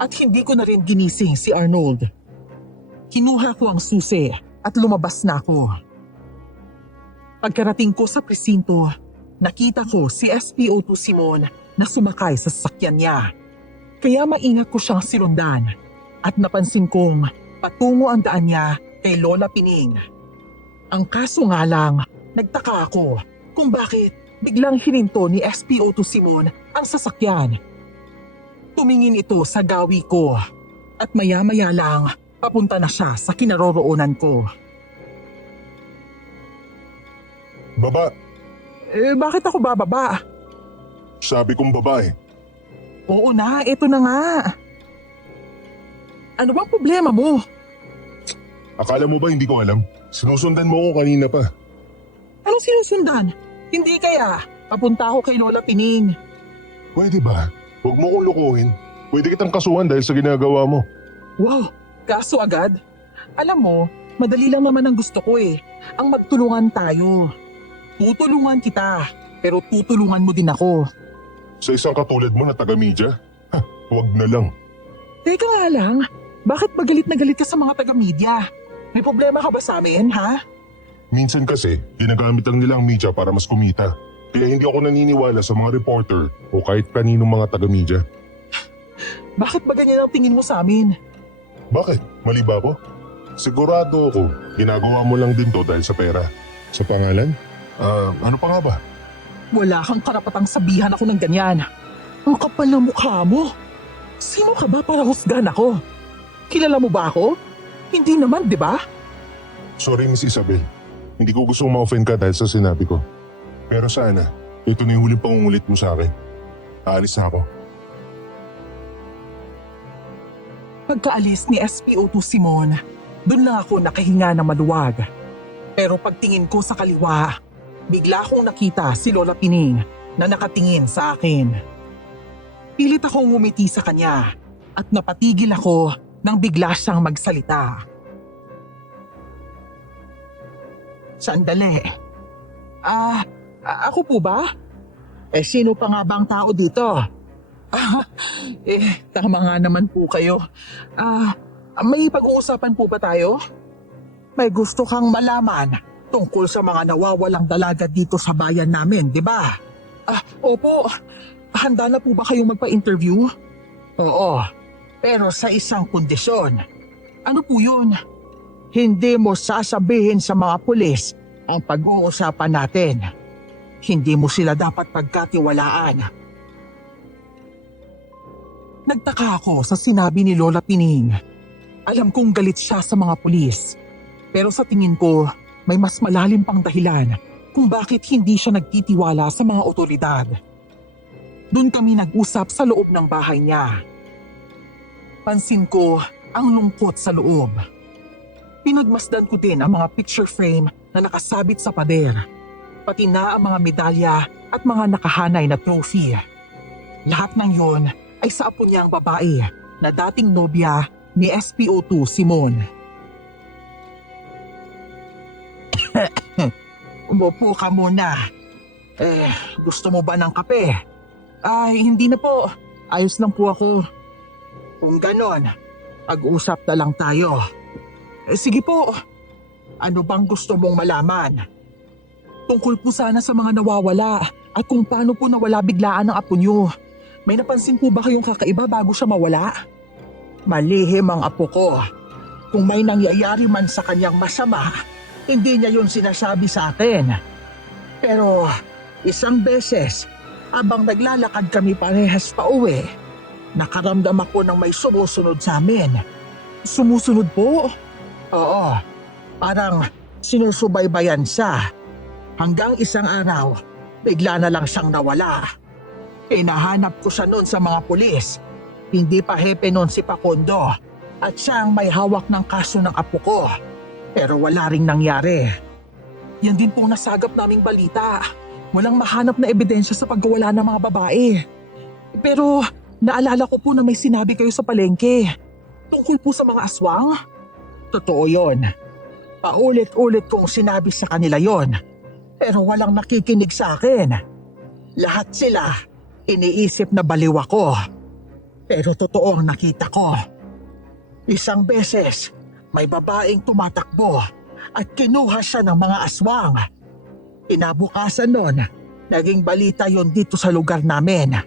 at hindi ko na rin ginising si Arnold. Kinuha ko ang susi at lumabas na ako. Pagkarating ko sa presinto, nakita ko si SPO2 Simon na sumakay sa sasakyan niya. Kaya maingat ko siyang sinundan at napansin kong patungo ang daan niya kay Lola Pining. Ang kaso nga lang, nagtaka ako kung bakit biglang hininto ni SPO2 Simon ang sasakyan. Tumingin ito sa gawi ko at maya-maya lang papunta na siya sa kinaroroonan ko. Baba, Bakit ako bababa? sabi kong babae. Oo na, eto na nga. Ano bang problema mo? Akala mo ba hindi ko alam? Sinusundan mo ko kanina pa. Anong sinusundan? Hindi kaya. Papunta ako kay Lola Pining. Pwede ba? Huwag mo kong lukuhin. Pwede kitang kasuhan dahil sa ginagawa mo. Wow, kaso agad? Alam mo, madali lang naman ang gusto ko eh. Ang magtulungan tayo. Tutulungan kita, pero tutulungan mo din ako. Sa isang katulad mo na taga-media? Huwag na lang. Teka nga lang, bakit ba galit na galit ka sa mga taga-media? May problema ka ba sa amin, ha? Minsan kasi, ginagamit lang nila ang media para mas kumita. Kaya hindi ako naniniwala sa mga reporter o kahit kaninong mga taga-media. Bakit ba ganyan ang tingin mo sa amin? Bakit? Mali ba ako? Sigurado ako, ginagawa mo lang din to dahil sa pera. Sa pangalan? Ano pa nga ba? Wala kang karapatang sabihan ako ng ganyan. Ang kapal ng mukha mo. Sino ka ba para husgan ako? Kilala mo ba ako? Hindi naman, di ba? Sorry, Miss Isabel. Hindi ko gustong ma-offend ka dahil sa sinabi ko. Pero sana, ito na yung huling pangungulit mo sa akin. Aalis na ako. Pagkaalis ni SPO2 Simon, doon lang ako nakahinga ng maluwag. Pero pagtingin ko sa kaliwa, bigla akong nakita si Lola Pining na nakatingin sa akin. Pilit akong ngumiti sa kanya at napatigil ako nang bigla siyang magsalita. Sandali. Ako po ba? Sino pa nga bang tao dito? Tama nga naman po kayo. May pag-uusapan po ba tayo? May gusto kang malaman tungkol sa mga nawawalang dalaga dito sa bayan namin, di ba? Opo. Handa na po ba kayong magpa-interview? Oo. Pero sa isang kondisyon. Ano po yun? Hindi mo sasabihin sa mga pulis ang pag-uusapan natin. Hindi mo sila dapat pagkatiwalaan. Nagtaka ako sa sinabi ni Lola Pining. Alam kong galit siya sa mga pulis. Pero sa tingin ko, may mas malalim pang dahilan kung bakit hindi siya nagtitiwala sa mga otoridad. Doon kami nag-usap sa loob ng bahay niya. Pansin ko ang lungkot sa loob. Pinagmasdan ko din ang mga picture frame na nakasabit sa pader, pati na ang mga medalya at mga nakahanay na trophy. Lahat ng yon ay sa apo niyang babae na dating nobya ni SPO2 Simon. Umupo ka muna. Gusto mo ba ng kape? Ay, hindi na po. Ayos lang po ako. Kung ganon, pag-usap na lang tayo. Sige po. Ano bang gusto mong malaman? Tungkol po sana sa mga nawawala at kung paano po nawala biglaan ang apo niyo. May napansin po ba kayong kakaiba bago siya mawala? Malihim ang apo ko. Kung may nangyayari man sa kanyang masama, hindi niya yun sinasabi sa akin. Pero isang beses, habang naglalakad kami parehas pa uwi, nakaramdam ako ng may sumusunod sa amin. Sumusunod po? Oo, parang sinusubaybayan siya. Hanggang isang araw, bigla na lang siyang nawala. Hinahanap ko siya noon sa mga pulis. Hindi pa hepe noon si Pacondo at siya ang may hawak ng kaso ng apo ko. Pero wala ring nangyari. Yan din pong nasagap naming balita. Walang mahanap na ebidensya sa pagkawala ng mga babae. Pero naalala ko po na may sinabi kayo sa palengke. Tungkol po sa mga aswang? Totoo yon. Paulit-ulit kong sinabi sa kanila yon. Pero walang nakikinig sa akin. Lahat sila iniisip na baliw ako. Pero totoo ang nakita ko. Isang beses, may babaeng tumatakbo at kinuha siya ng mga aswang. Inabukasan nun, naging balita yon dito sa lugar namin.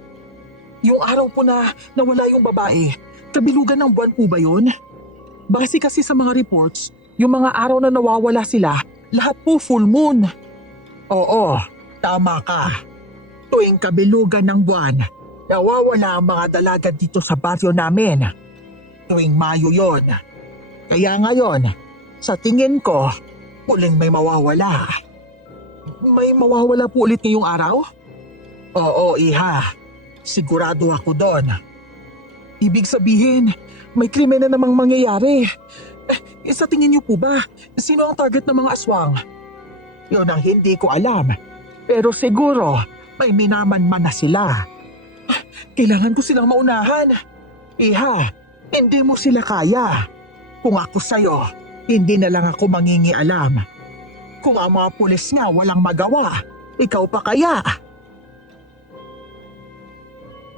Yung araw po na nawala yung babae, kabilugan ng buwan po ba yun? Base kasi sa mga reports, yung mga araw na nawawala sila, lahat po full moon. Oo, tama ka. Tuwing kabilugan ng buwan, nawawala ang mga dalaga dito sa baryo namin. Tuwing Mayo yon. Kaya ngayon, sa tingin ko, huling may mawawala. May mawawala po ulit ngayong araw? Oo, iha. Sigurado ako doon. Ibig sabihin, may krimen na namang mangyayari. Sa tingin niyo po ba, sino ang target ng mga aswang? Yun ang hindi ko alam. Pero siguro, may minaman-man na sila. Kailangan ko silang maunahan. Iha, hindi mo sila kaya. Kung ako sa'yo, hindi na lang ako mangingialam. Kung ang mga pulis nga walang magawa, ikaw pa kaya?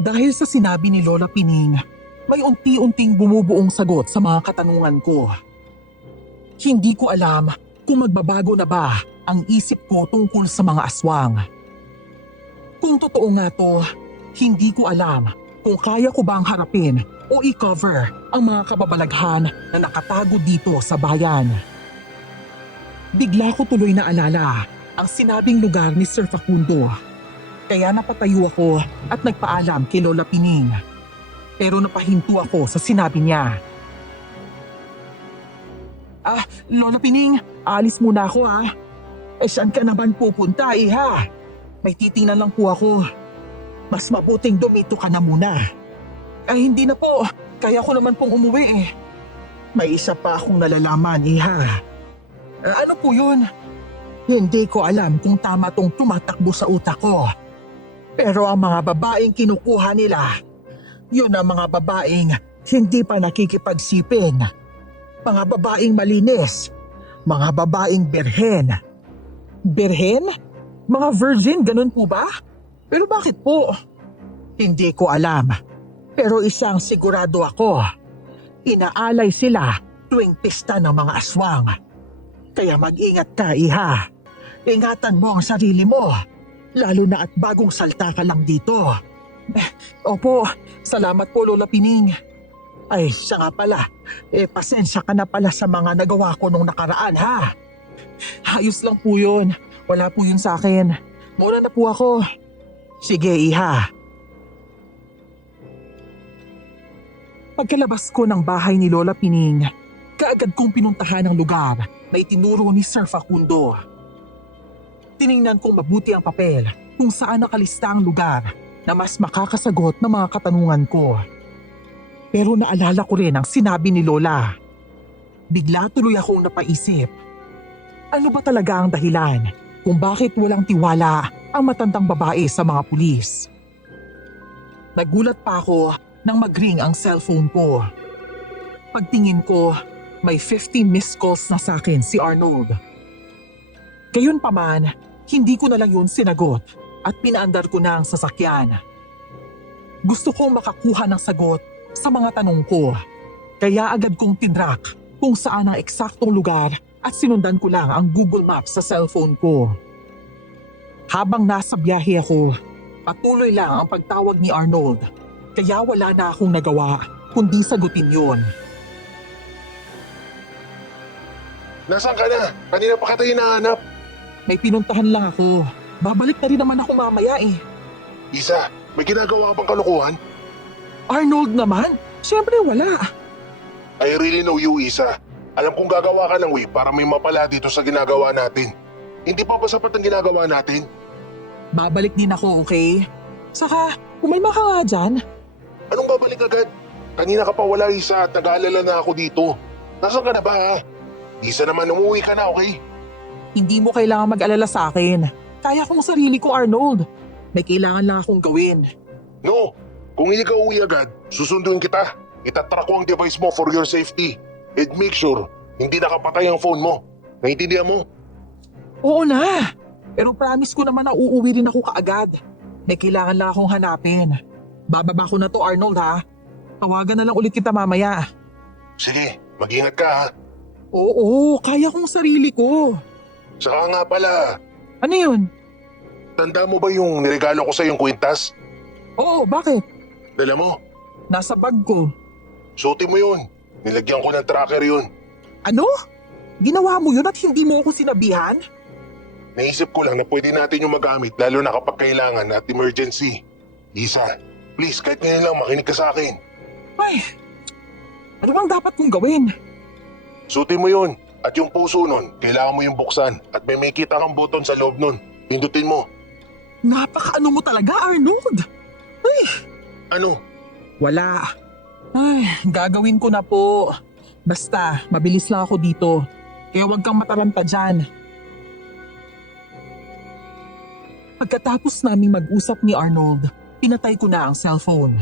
Dahil sa sinabi ni Lola Pining, may unti-unting bumubuong sagot sa mga katanungan ko. Hindi ko alam kung magbabago na ba ang isip ko tungkol sa mga aswang. Kung totoo nga to, hindi ko alam kung kaya ko bang harapin o i-cover ang mga kababalaghan na nakatago dito sa bayan. Bigla ko tuloy na alala ang sinabing lugar ni Sir Facundo. Kaya napatayo ako at nagpaalam kay Lola Pining. Pero napahinto ako sa sinabi niya. Lola Pining, alis muna ako ha. Saan ka naman pupunta iha? May titingnan lang po ako. Mas mabuting dumito ka na muna. Hindi na po. Kaya ko naman pong umuwi eh. May isa pa akong nalalaman iha. Ano po yun? Hindi ko alam kung tama tong tumatakbo sa utak ko. Pero ang mga babaeng kinukuha nila, yun ang mga babaeng hindi pa nakikipagsiping. Mga babaeng malinis. Mga babaeng berhen. Berhen? Mga virgin, ganun po ba? Pero bakit po? Hindi ko alam. Pero isang sigurado ako. Inaalay sila tuwing pista ng mga aswang. Kaya mag-ingat ka, iha. Ingatan mo ang sarili mo. Lalo na at bagong salta ka lang dito. Opo, salamat po Lola Pining. Ay, siya nga pala. Pasensya ka na pala sa mga nagawa ko nung nakaraan ha. Ayos lang po yun. Wala po yun sa akin. Muna na po ako. Sige, iha. Pagkalabas ko ng bahay ni Lola Pining, kaagad kong pinuntahan ang lugar na itinuro ni Sir Facundo. Tiningnan kong mabuti ang papel kung saan nakalista ang lugar na mas makakasagot ng mga katanungan ko. Pero naalala ko rin ang sinabi ni Lola. Bigla tuloy akong napaisip. Ano ba talaga ang dahilan kung bakit walang tiwala ang matandang babae sa mga pulis? Nagulat pa ako nang mag-ring ang cellphone ko. Pagtingin ko, may 50 missed calls na sa akin si Arnold. Gayunpaman, hindi ko na lang yun sinagot at pinaandar ko na ang sasakyan. Gusto kong makakuha ng sagot sa mga tanong ko, kaya agad kong tinrack kung saan ang eksaktong lugar at sinundan ko lang ang Google Maps sa cellphone ko. Habang nasa biyahe ako, patuloy lang ang pagtawag ni Arnold, kaya wala na akong nagawa kundi sagutin yon. Nasaan ka na? Kanina pa kita hinahanap. May pinuntahan lang ako. Babalik na rin naman ako mamaya eh. Isa, may ginagawa ka bang kalokohan? Arnold naman? Siyempre wala. I really know you, Isa. Alam kong gagawa ka ng way para may mapala dito sa ginagawa natin. Hindi pa ba sapat ang ginagawa natin? Babalik din ako, okay? Saka, kumalma ka nga dyan. Anong babalik agad? Kanina ka pa wala, Isa, at nag-aalala na ako dito. Nasaan ka na ba, ha? Isa naman, umuwi ka na, okay? Hindi mo kailangan mag-alala sa akin. Kaya kong sarili ko, Arnold. May kailangan lang akong gawin. No, kung hindi ka uwi agad, susunduin kita. Itatrack ko ang device mo for your safety. And make sure, hindi nakapatay ang phone mo. Naintindihan mo? Oo na. Pero promise ko naman na uuwi rin ako kaagad. May kailangan lang akong hanapin. Bababa ko na to, Arnold, ha? Tawagan na lang ulit kita mamaya. Sige, mag-ingat ka, ha? Oo, kaya kong sarili ko. Saka nga pala, Ano yun? tanda mo ba yung niregalo ko sa yung kwintas? Oo, bakit? Dala mo, Nasa bag ko. suotin mo yun. Nilagyan ko ng tracker yun. Ano? Ginawa mo yun at hindi mo ako sinabihan? Naisip ko lang na pwede natin yung magamit lalo na kapag kailangan at emergency. Isa, please kahit ngayon lang makinig ka sa akin. Ay, ano bang dapat kong gawin? Suotin mo yun. At yung puso nun, kailangan mo yung buksan at may makita kang button sa loob nun. Pindutin mo. Napaka-ano mo talaga, Arnold? Ay, Ano? wala. Ay, gagawin ko na po. Basta, mabilis lang ako dito. Kaya huwag kang mataranta dyan. Pagkatapos naming mag-usap ni Arnold, pinatay ko na ang cellphone.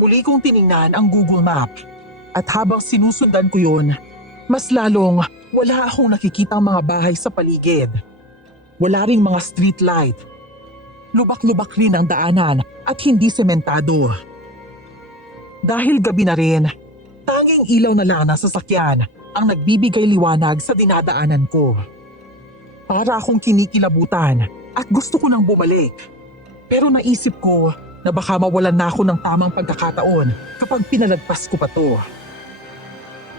Muli kong tiningnan ang Google Map. At habang sinusundan ko yun, mas lalong wala akong nakikitang mga bahay sa paligid. Wala ring mga street light. Lubak-lubak rin ang daanan at hindi sementado. Dahil gabi na rin, tanging ilaw na lang ng sasakyan ang nagbibigay liwanag sa dinadaanan ko. Para akong kinikilabutan at gusto ko nang bumalik. Pero naisip ko na baka mawalan na ako ng tamang pagkakataon kapag pinalagpas ko pa to.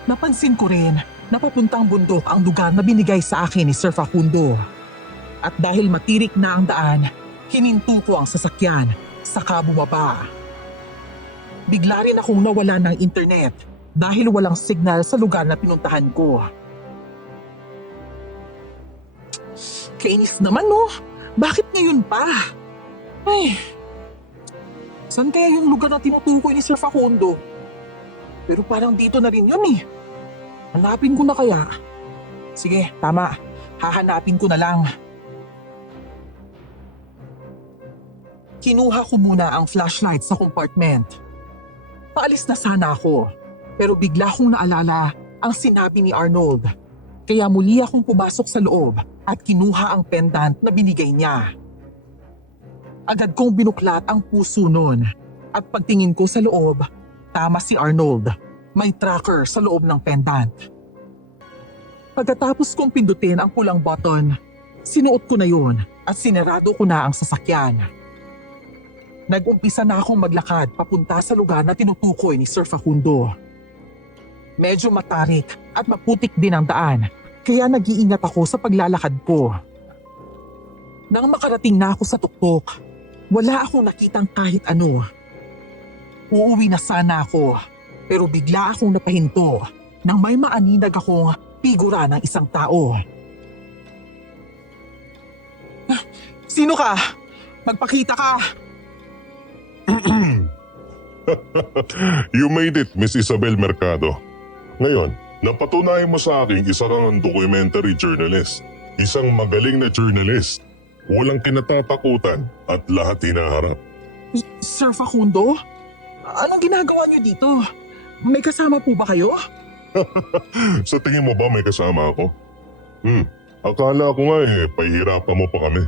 Napansin ko rin na papuntang bundok ang lugar na binigay sa akin ni Sir Facundo. At dahil matirik na ang daan, hininto ko ang sasakyan, saka bumaba. Bigla rin akong nawala ng internet dahil walang signal sa lugar na pinuntahan ko. Kainis naman no, bakit ngayon pa? Ay, saan kaya yung lugar na tinutukoy ni Sir Facundo? Pero parang dito na rin yun eh. Hanapin ko na kaya? Sige, tama. Hahanapin ko na lang. Kinuha ko muna ang flashlight sa compartment. Paalis na sana ako, pero bigla kong naalala ang sinabi ni Arnold. Kaya muli akong pumasok sa loob at kinuha ang pendant na binigay niya. Agad kong binuklat ang puso nun at pagtingin ko sa loob, tama si Arnold. May tracker sa loob ng pendant. Pagkatapos kong pindutin ang pulang button, sinuot ko na yun at sinarado ko na ang sasakyan. Nag-umpisa na akong maglakad papunta sa lugar na tinutukoy ni Sir Facundo. Medyo matarik at maputik din ang daan, kaya nag-iingat ako sa paglalakad ko. Nang makarating na ako sa tuktok, wala akong nakitang kahit ano. Uuwi na sana ako, Pero bigla akong napahinto nang may maaninag akong figura ng isang tao. Sino ka? Magpakita ka! You made it, Miss Isabel Mercado. Ngayon, napatunayan mo sa akin isa kang documentary journalist. Isang magaling na journalist. Walang kinatatakutan at lahat hinaharap. Sir Facundo? Anong ginagawa niyo dito? May kasama po ba kayo? Sa tingin mo ba may kasama ako? Akala ko nga pahihirapan mo pa kami.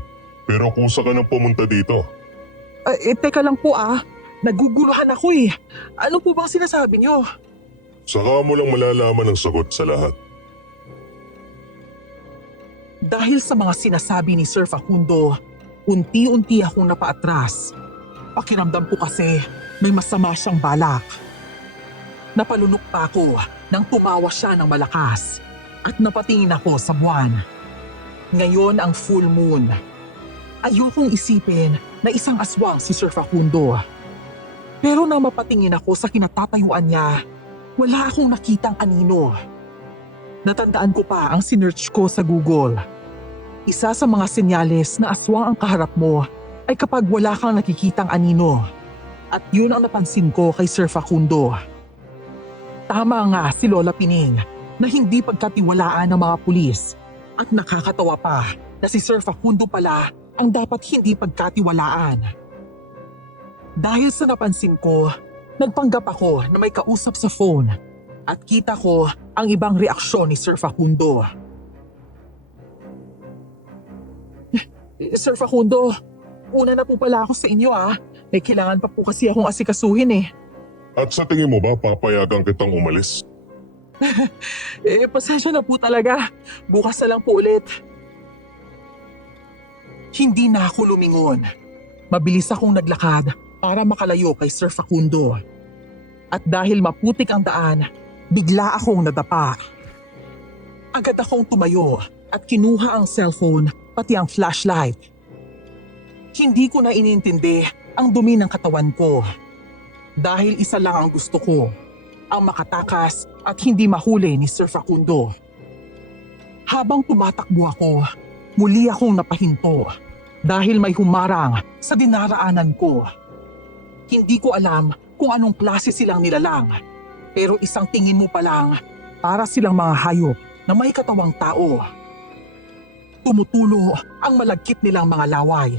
Pero kusa ka nang pumunta dito. Teka lang po Naguguluhan ako Ano po bang sinasabi niyo? Saka mo lang malalaman ang sagot sa lahat. Dahil sa mga sinasabi ni Sir Facundo, unti-unti akong napaatras. Pakiramdam ko kasi may masama siyang balak. Napalunok pa ako nang tumawa siya ng malakas at napatingin ako sa buwan. Ngayon ang full moon. Ayokong isipin na isang aswang si Sir Facundo. Pero nang mapatingin ako sa kinatatayuan niya, wala akong nakitang anino. Natandaan ko pa ang sinearch ko sa Google. Isa sa mga senyales na aswang ang kaharap mo ay kapag wala kang nakikitang anino. At yun ang napansin ko kay Sir Facundo. Tama nga si Lola Pining na hindi pagkatiwalaan ng mga pulis. At nakakatawa pa na si Sir Facundo pala ang dapat hindi pagkatiwalaan. Dahil sa napansin ko, nagpanggap ako na may kausap sa phone at kita ko ang ibang reaksyon ni Sir Facundo. Sir Facundo, una na po pala ako sa inyo May kailangan pa po kasi akong asikasuhin At sa tingin mo ba papayagan kitang umalis? Pasensya na po talaga. Bukas na lang po ulit. Hindi na ako lumingon. Mabilis akong naglakad para makalayo kay Sir Facundo. At dahil maputik ang daan, bigla akong nadapa. Agad akong tumayo at kinuha ang cellphone pati ang flashlight. Hindi ko na inintindi ang dumi ng katawan ko. Dahil isa lang ang gusto ko, ang makatakas at hindi mahuli ni Sir Facundo. Habang tumatakbo ako, muli akong napahinto dahil may humarang sa dinaraanan ko. Hindi ko alam kung anong klase silang nilalang, pero isang tingin mo pa lang, para silang mga hayop na may katawang tao. Tumutulo ang malagkit nilang mga laway.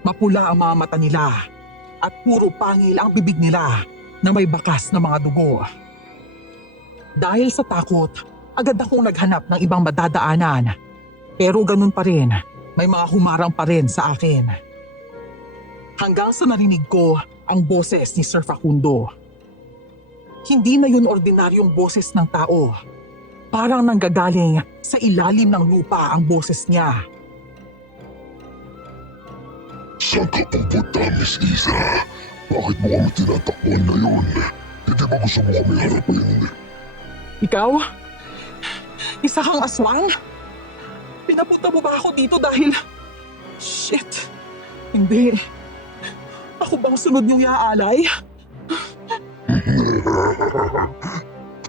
Mapula ang mga mata nila at puro pangil ang bibig nila na may bakas na mga dugo. Dahil sa takot, agad akong naghanap ng ibang madadaanan. Pero ganun pa rin, may mga humarang pa rin sa akin. Hanggang sa narinig ko ang boses ni Sir Facundo. Hindi na yun ordinaryong boses ng tao. Parang nanggagaling sa ilalim ng lupa ang boses niya. Saan ka pupunta, Miss Isa? Bakit mo kami tinatakbuhan ngayon? Hindi ba gusto mo kami harapin? Ikaw? Isa kang aswang? Pinapunta mo ba ako dito dahil... Shit! Hindi. Ako bang sunod niyong iaalay?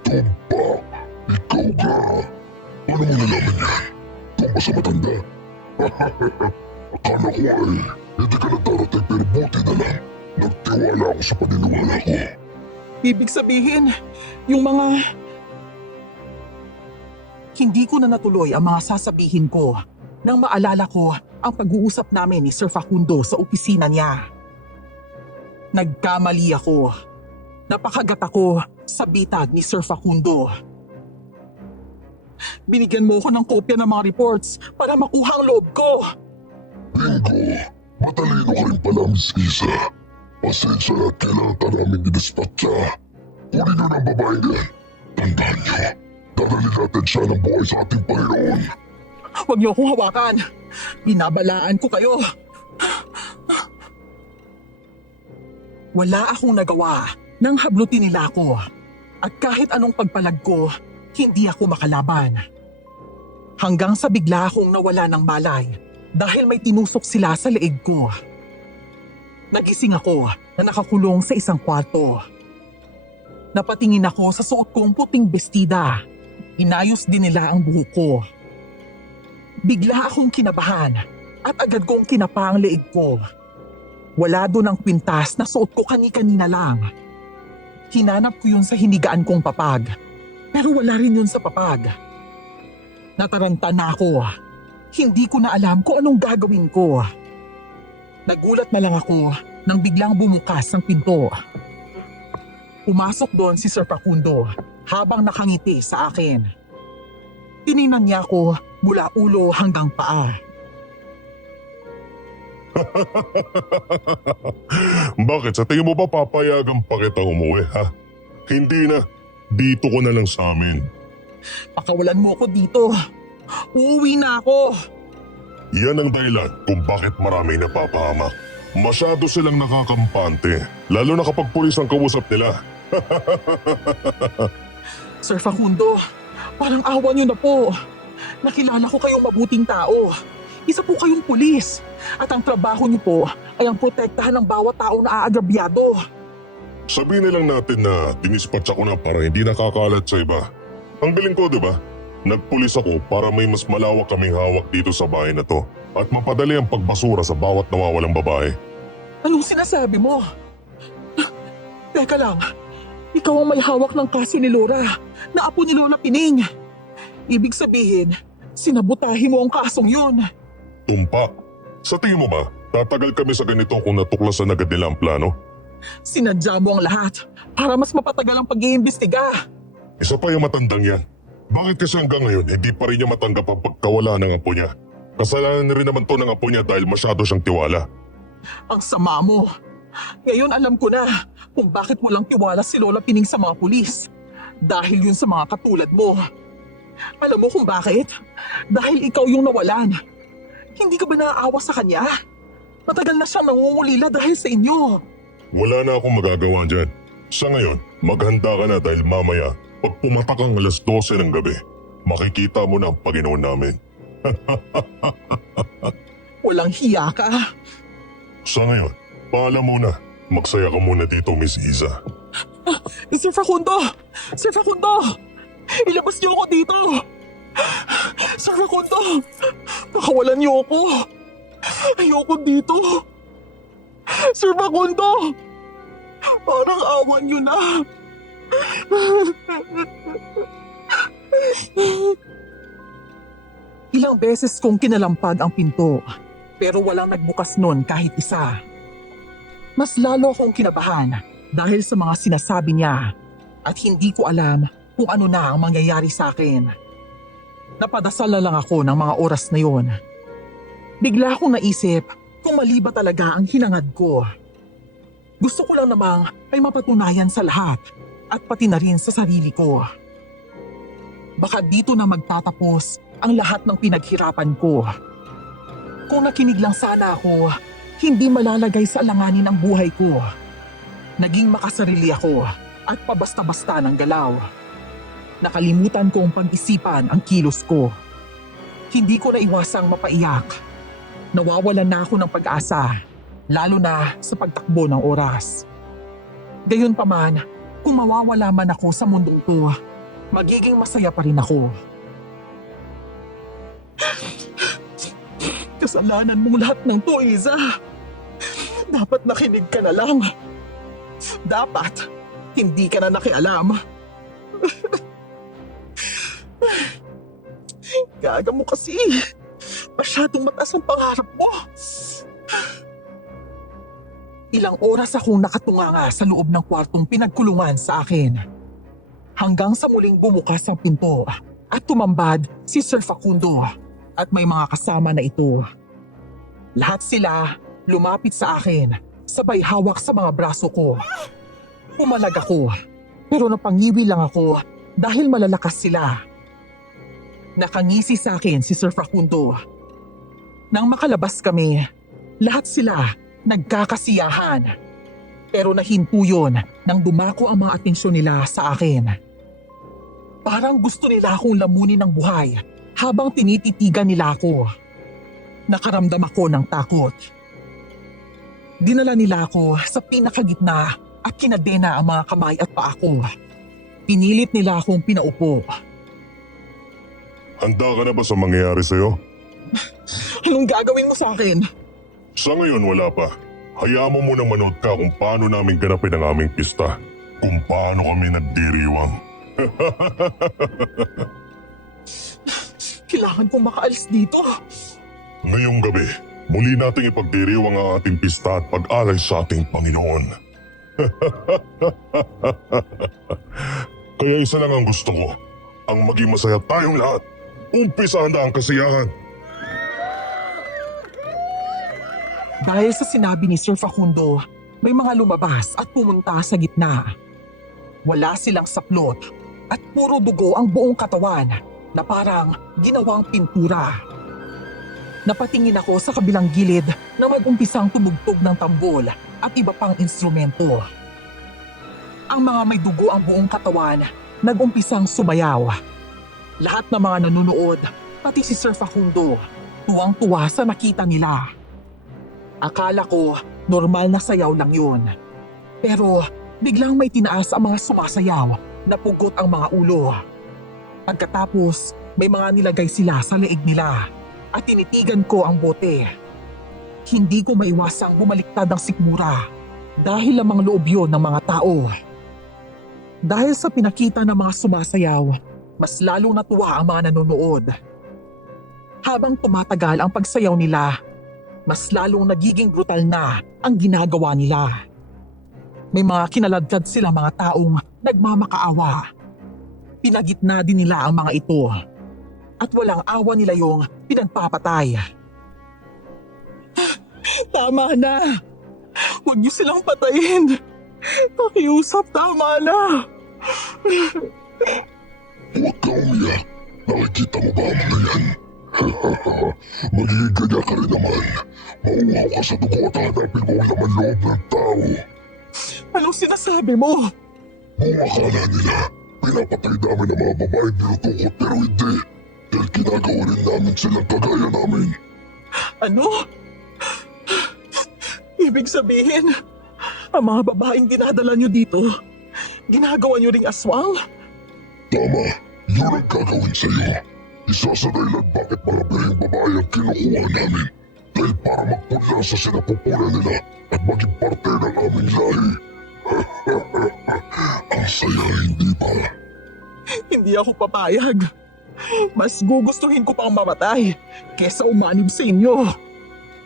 Tumpa! Ikaw ka! Paano mo nalaman yan? Tumpa sa matanda? Akala ko hindi ka nagdarating pero buti na lang. Nagtiwala ako sa paniniwala ko. Ibig sabihin, yung mga... Hindi ko na natuloy ang mga sasabihin ko nang maalala ko ang pag-uusap namin ni Sir Facundo sa opisina niya. Nagkamali ako. Napakagat ako sa bitag ni Sir Facundo. Binigyan mo ko ng kopya ng mga reports para makuha ang loob ko. Bingo! Matalino ka rin pala, Miss Isa. Pasensya na at kailangan ka namin didispatcha. Kunin niyo ng babaeng yan. Tandaan niyo, dadalhin natin siya ng buhay sa ating Panginoon. Huwag niyo akong hawakan. Binabalaan ko kayo. Wala akong nagawa nang hablutin nila ako. At kahit anong pagpalag ko, hindi ako makalaban. Hanggang sa bigla akong nawala ng malay dahil may tinusok sila sa leeg ko. Nagising ako na nakakulong sa isang kwarto. Napatingin ako sa suot kong puting bestida. Inayos din nila ang buhok ko. Bigla akong kinabahan at agad kong kinapa ang leeg ko. Wala doon ang kwintas na suot ko kani-kanina lang. Hinanap ko yun sa hinigaan kong papag, pero wala rin yun sa papag. Nataranta na ako. Hindi ko na alam kung anong gagawin ko. Nagulat na lang ako nang biglang bumukas ang pinto. Pumasok doon si Sir Facundo habang nakangiti sa akin. Tiningnan niya ako mula ulo hanggang paa. Bakit? Sa tingin mo ba papayagan pa kitang umuwi, ha? Hindi na. Dito ko na lang sa amin. Pakawalan mo ako dito. Uuwi na ako. Yan ang dahilan kung bakit marami napapahamak. Masyado silang nakakampante, lalo na kapag pulis ang kausap nila. Sir Facundo, parang awa niyo na po. Nakilala ko kayong mabuting tao. Isa po kayong pulis. At ang trabaho niyo po ay ang protektahan ng bawat tao na aagrabyado. Sabihin na lang natin na dinispatch ako na para hindi nakakalat sa iba. Ang galing ko, di ba? Nagpulis ako para may mas malawak kaming hawak dito sa bahay na to at mapadali ang pagbasura sa bawat nawawalang babae. Anong sinasabi mo? Teka lang, ikaw ang may hawak ng kaso ni Laura na apo ni Lola Pining. Ibig sabihin, sinabutahi mo ang kasong yun. Tumpak. Sa tingin mo ba, tatagal kami sa ganito kung natuklasan agad nila ang plano? Sinadya mo ang lahat para mas mapatagal ang pag-iimbestiga. Isa pa yung matandang yan. Bakit kasi hanggang ngayon hindi pa rin niya matanggap ang pagkawala ng apo niya? Kasalanan na rin naman to ng apo niya dahil masyado siyang tiwala. Ang sama mo. Ngayon alam ko na kung bakit walang tiwala si Lola Pining sa mga pulis. Dahil yun sa mga katulad mo. Alam mo kung bakit? Dahil ikaw yung nawalan. Hindi ka ba naaawa sa kanya? Matagal na siyang nangungulila dahil sa inyo. Wala na akong magagawa dyan. Sa ngayon, maghanda ka na dahil mamaya, pag pumatak ang alas 12 ng gabi, makikita mo na ang Panginoon namin. Walang hiya ka. Sa ngayon, paalam muna. Magsaya ka muna dito, Miss Isa. Sir Facundo! Sir Facundo! Ilabas niyo ako dito! Sir Facundo! Pakawalan niyo ako! Ayoko dito! Sir Facundo! Parang awan niyo na! Ilang beses kong kinalampag ang pinto, pero walang nagbukas nun kahit isa. Mas lalo akong kinabahan dahil sa mga sinasabi niya at hindi ko alam kung ano na ang mangyayari sa akin. Napadasal na lang ako ng mga oras na yon. Bigla akong naisip kung mali ba talaga ang hinangad ko. Gusto ko lang namang may mapatunayan sa lahat at pati na rin sa sarili ko. Baka dito na magtatapos ang lahat ng pinaghirapan ko. Kung nakinig lang sana ako, hindi malalagay sa alanganin ang buhay ko. Naging makasarili ako at pabasta-basta ng galaw. Nakalimutan kong pag-isipan ang kilos ko. Hindi ko naiwasang mapaiyak. Nawawalan na ako ng pag-asa, lalo na sa pagtakbo ng oras. Gayunpaman, kung mawawala man ako sa mundong to, magiging masaya pa rin ako. Kasalanan mong lahat ng to, Iza. Dapat nakinig ka na lang. Dapat, hindi ka na nakialam. Gaga mo kasi. Masyadong mataas ang pangarap mo. Ilang oras akong nakatunganga sa loob ng kwartong pinagkulungan sa akin. Hanggang sa muling bumukas ang pinto at tumambad si Sir Facundo at may mga kasama na ito. Lahat sila lumapit sa akin, sabay hawak sa mga braso ko. Pumalag ako, pero napangiwi lang ako dahil malalakas sila. Nakangisi sa akin si Sir Facundo. Nang makalabas kami, lahat sila nagkakasiyahan. Pero nahinto yun nang dumako ang mga atensyon nila sa akin. Parang gusto nila akong lamunin ng buhay habang tinititigan nila ako. Nakaramdam ako ng takot. Dinala nila ako sa pinakagitna at kinadena ang mga kamay at paa ko. Pinilit nila akong pinaupo. Handa ka na ba sa mangyayari sa'yo? Anong gagawin mo sa akin? Sa ngayon wala pa. Hayaan mo muna manood ka kung paano namin ganapin ang aming pista. Kung paano kami nagdiriwang. Kailangan kong makaalis dito. Ngayong gabi, muli nating ipagdiriwang ang ating pista at pag-alay sa ating Panginoon. Kaya isa lang ang gusto ko, ang maging masaya tayong lahat. Umpisahan na ang kasiyahan. Dahil sa sinabi ni Sir Facundo, may mga lumabas at pumunta sa gitna. Wala silang saplot at puro dugo ang buong katawan na parang ginawang pintura. Napatingin ako sa kabilang gilid na mag-umpisang tumugtog ng tambol at iba pang instrumento. Ang mga may dugo ang buong katawan nag-umpisang sumayaw. Lahat ng mga nanonood, pati si Sir Facundo, tuwang-tuwa sa nakita nila. Akala ko normal na sayaw lang yun. Pero biglang may tinaas ang mga sumasayaw na pugot ang mga ulo. Pagkatapos, may mga nilagay sila sa leeg nila at tinitigan ko ang bote. Hindi ko maiwasang bumaliktad ang sikmura dahil lamang loob yun ng mga tao. Dahil sa pinakita ng mga sumasayaw, mas lalong natuwa ang mga nanonood. Habang tumatagal ang pagsayaw nila, mas lalong nagiging brutal na ang ginagawa nila. May mga kinaladkad sila mga taong nagmamakaawa. Pinagitna din nila ang mga ito. At walang awa nila yung pinagpapatay. Tama na! Huwag niyo silang patayin! Pakiusap, tama na! Huwag ka umiyak. Nakikita mo ba ang mga yan? Magiging ganyan ka rin naman. Mauuhaw ka sa dugo at hanapin mo ang laman loob ng tao. Anong sinasabi mo? Kung akala nila, pinapatay namin ang mga babaeng nilutukot pero hindi. Dahil ginagawa rin namin silang kagaya namin. Ano? Ibig sabihin, ang mga babaeng dinadala niyo dito, ginagawa niyo ring aswang? Tama, yun ang gagawin sa'yo. Isa sa dahilan bakit mga bireng babae ang kinukuha namin. Dahil para magpunla sa sinapupunan nila at maging parte ng aming lahi. Ang saya, hindi ba? Hindi ako papayag. Mas gugustuhin ko pang mamatay kesa umanib sa inyo.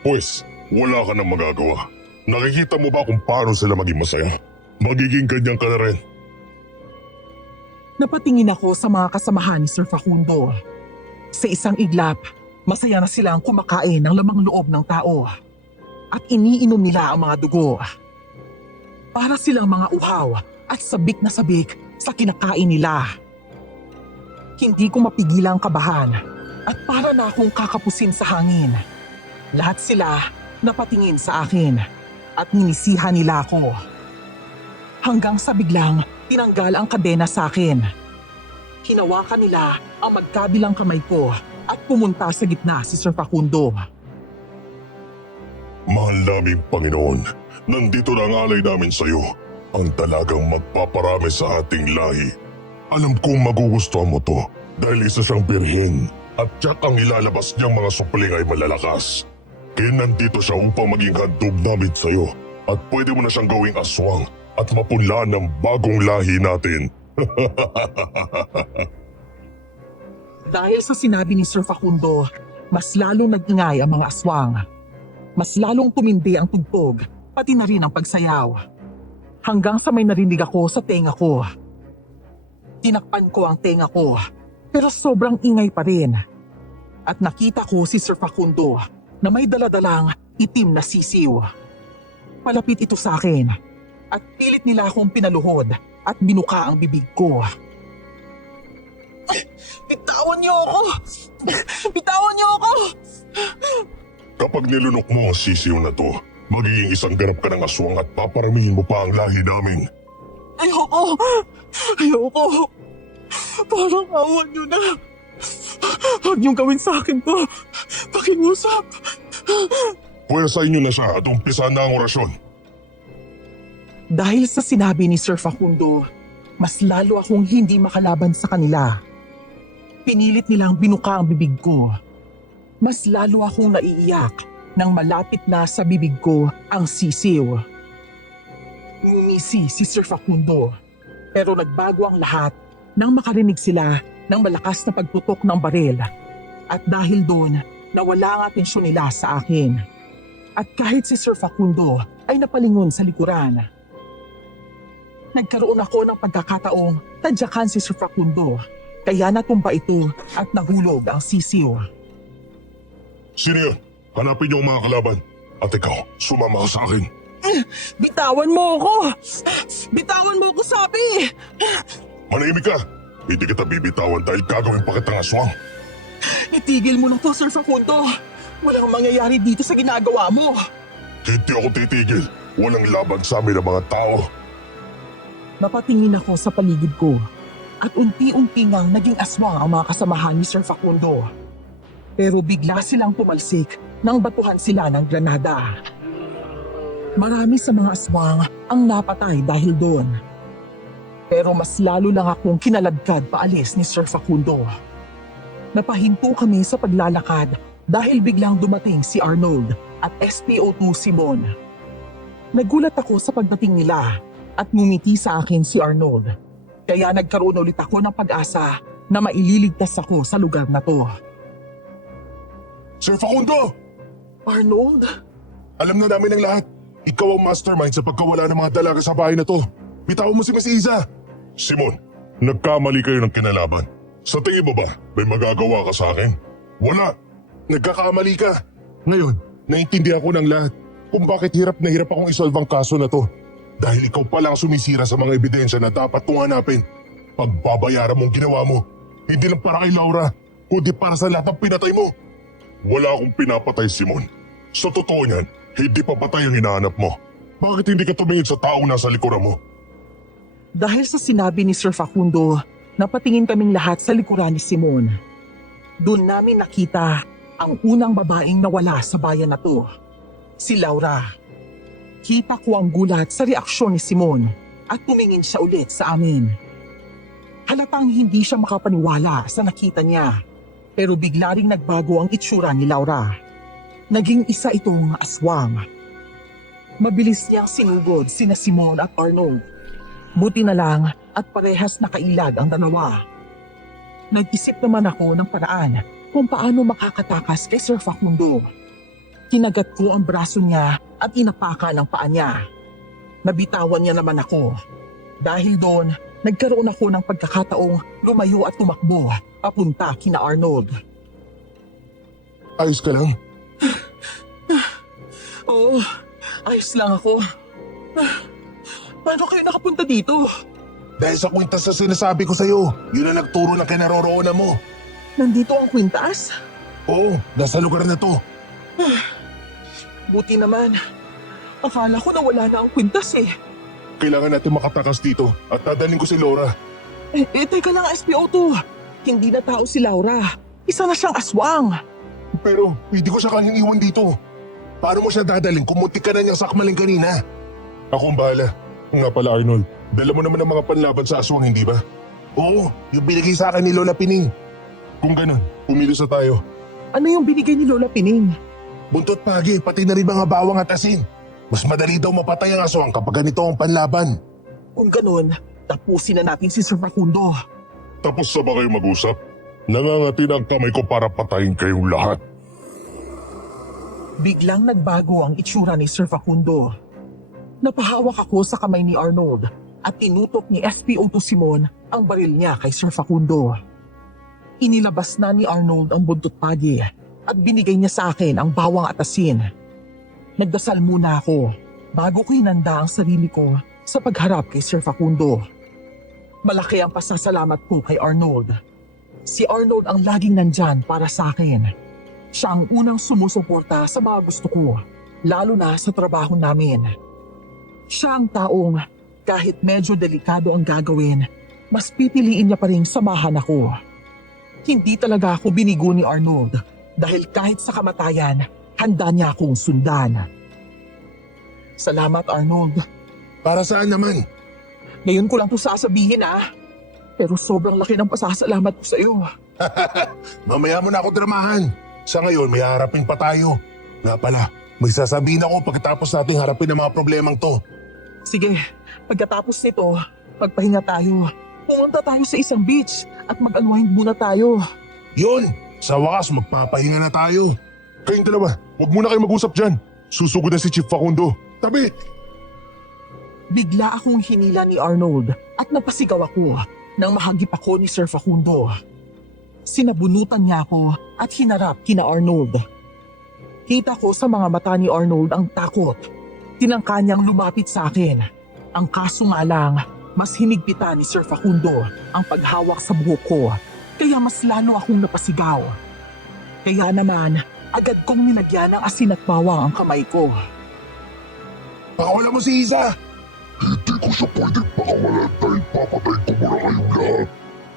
Pues, wala ka nang magagawa. Nakikita mo ba kung paano sila maging masaya? Magiging ganyan ka na rin. Napatingin ako sa mga kasamahan ni Sir Facundo. Sa isang iglap, masaya na silang kumakain ng lamang loob ng tao. At iniinom nila ang mga dugo. Para silang mga uhaw at sabik na sabik sa kinakain nila. Hindi ko mapigilang kabahan at para na akong kakapusin sa hangin. Lahat sila napatingin sa akin at ninisihan nila ako. Hanggang sa biglang tinanggal ang kadena sa akin. Hinawakan nila ang magkabilang kamay ko at pumunta sa gitna si Sir Facundo. Mahal naming Panginoon, nandito na ang alay namin sa iyo. Ang talagang magpaparami sa ating lahi. Alam kong magugustuhan mo to dahil isa siyang birhen at tiyak ang ilalabas niyang mga supling ay malalakas. Kaya nandito siya upang maging handog namin sa iyo at pwede mo na siyang gawing aswang at mapunlaan ng bagong lahi natin. Dahil sa sinabi ni Sir Facundo, mas lalong nag-ingay ang mga aswang. Mas lalong tumindi ang tugtog, pati na rin ang pagsayaw. Hanggang sa may narinig ako sa tenga ko. Tinakpan ko ang tenga ko, pero sobrang ingay pa rin. At nakita ko si Sir Facundo na may daladalang itim na sisiw. Palapit ito sa akin at pilit nila akong pinaluhod at binuka ang bibig ko. Bitawan niyo ako! Bitawan niyo ako! Kapag nilunok mo ang sisiw na to, magiging isang ganap ka ng aswang at paparamihin mo pa ang lahi namin. Ayoko! Ayoko! Parang awan niyo na! Huwag niyong gawin sa akin to! Pakiusap! Kaya sa inyo na siya at umpisa na ang orasyon. Dahil sa sinabi ni Sir Facundo, mas lalo akong hindi makalaban sa kanila. Pinilit nilang binuka ang bibig ko. Mas lalo akong naiiyak nang malapit na sa bibig ko ang sisiw. Ngumisi si Sir Facundo, pero nagbago ang lahat nang makarinig sila ng malakas na pagputok ng baril. At dahil doon, nawala ang atensyon nila sa akin. At kahit si Sir Facundo ay napalingon sa likuran. Nagkaroon ako ng pagkakataong tadyakan si Sir Facundo, kaya natumba ito at nahulog ang sisiw. Sino yun? Hanapin niyo ang mga kalaban. At ikaw, sumama ka sa akin. Bitawan mo ako! Bitawan mo ako, sabi! Manahimik ka! Hindi kita bibitawan dahil gagawin pa kitang aswang. Itigil mo na to, Sir Facundo! Walang mangyayari dito sa ginagawa mo! Hindi ako titigil. Walang laban sa amin ang mga tao. Napatingin ako sa paligid ko at unti-unti ngang naging aswang ang mga kasamahan ni Sir Facundo. Pero bigla silang pumalsik nang batuhan sila ng granada. Marami sa mga aswang ang napatay dahil doon. Pero mas lalo lang akong kinaladkad paalis ni Sir Facundo. Napahinto kami sa paglalakad dahil biglang dumating si Arnold at SPO2 Simon. Nagulat ako sa pagdating nila at ngumiti sa akin si Arnold. Kaya nagkaroon ulit ako ng pag-asa na maililigtas ako sa lugar na to. Sir Facundo! Arnold? Alam na namin ang lahat. Ikaw ang mastermind sa pagkawala ng mga dalaga sa bahay na to. Bitawan mo si Miss Isa. Simon, nagkamali kayo ng kinalaban. Sa tingin mo ba, may magagawa ka sa akin? Wala. Nagkakamali ka. Ngayon, naiintindihan ko ng lahat kung bakit hirap na hirap akong isolve ang kaso na to. Dahil ikaw pala ang sumisira sa mga ebidensya na dapat kong hanapin. Pagbabayaran mong ginawa mo, hindi lang para kay Laura, kundi para sa lahat ng pinatay mo. Wala akong pinapatay, Simon. Sa totoo niyan, hindi pa patay ang hinahanap mo. Bakit hindi ka tumingin sa taong nasa likuran mo? Dahil sa sinabi ni Sir Facundo, napatingin kaming lahat sa likuran ni Simon. Doon namin nakita ang unang babaeng nawala sa bayan na to, si Laura. Kita ko ang gulat sa reaksyon ni Simon at tumingin siya ulit sa amin. Halatang hindi siya makapaniwala sa nakita niya, pero bigla ring nagbago ang itsura ni Laura. Naging isa itong aswang. Mabilis niyang sinugod sina Simon at Arnold. Buti na lang at parehas nakailag ang dalawa. Nag-isip naman ako ng paraan kung paano makakatakas kay Sir Facundo. Kinagat ko ang braso niya at inapaka ng paa niya. Nabitawan niya naman ako. Dahil doon, nagkaroon ako ng pagkakataong lumayo at tumakbo papunta kina Arnold. Ayos ka lang? Oo, ayos lang ako. Paano kayo nakapunta dito? Dahil sa kwintas na sinasabi ko sa'yo, yun ang nagturo na kinaroroonan mo. Nandito ang kwintas? Oo, nasa lugar na to. Buti naman. Akala ko na wala na ang kwintas eh. Kailangan natin makatakas dito at dadalhin ko si Laura. Teka lang SPO2. Hindi na tao si Laura. Isa na siyang aswang. Pero hindi ko siya kayang iwan dito. Paano mo siya dadalhin kung muntik ka na niyang sakmalin kanina? Ako ang bahala. Nga pala Arnold, dala mo naman ang mga panlaban sa aswang, hindi ba? Oo, yung binigay sa akin ni Lola Pining. Kung ganun, pumilos na tayo. Ano yung binigay ni Lola Pining? Buntot pagi, pati na rin mga bawang at asin. Mas madali daw mapatay ang aswang kapag ganito ang panlaban. Kung ganun, tapusin na natin si Sir Facundo. Tapos na ba kayo mag-usap? Nangangati na ang kamay ko para patayin kayong lahat. Biglang nagbago ang itsura ni Sir Facundo. Napahawak ako sa kamay ni Arnold at tinutok ni SPO2 Simon ang baril niya kay Sir Facundo. Inilabas na ni Arnold ang buntot pagi at binigay niya sa akin ang bawang at asin. Nagdasal muna ako bago ko hinanda ang sarili ko sa pagharap kay Sir Facundo. Malaki ang pasasalamat ko kay Arnold. Si Arnold ang laging nandyan para sa akin. Siya ang unang sumusuporta sa mga gusto ko, lalo na sa trabaho namin. Siya ang taong kahit medyo delikado ang gagawin, mas pipiliin niya pa rin samahan ako. Hindi talaga ako binigo ni Arnold dahil kahit sa kamatayan, handa niya akong sundan. Salamat Arnold. Para saan naman? Ngayon ko lang to sasabihin Pero sobrang laki ng pasasalamat ko sa iyo. Mamaya mo na ako dramahan. Sa ngayon, may harapin pa tayo. Nga pala, may sasabihin ako pagkatapos nating harapin ang mga problemang to. Sige, pagkatapos nito, magpahinga tayo. Pumunta tayo sa isang beach at mag-unwind muna tayo. Yun! Sa wakas, magpapahinga na tayo. Kayong dalawa, huwag muna kayo mag-usap dyan. Susugod na si Chief Facundo. Tabi! Bigla akong hinila ni Arnold at napasigaw ako nang mahagip ako ni Sir Facundo. Sinabunutan niya ako at hinarap kina Arnold. Kita ko sa mga mata ni Arnold ang takot. Tinangka niyang lumapit sa akin. Ang kaso nga lang, mas hinigpitan ni Sir Facundo ang paghawak sa buhok ko. Kaya mas lalo akong napasigaw. Kaya naman, agad kong nilagyan ng asin at bawang ang kamay ko. Pakawala mo si Isa! Hindi ko siya pwedeng pakawalan dahil papatayin ko muna kayong lahat.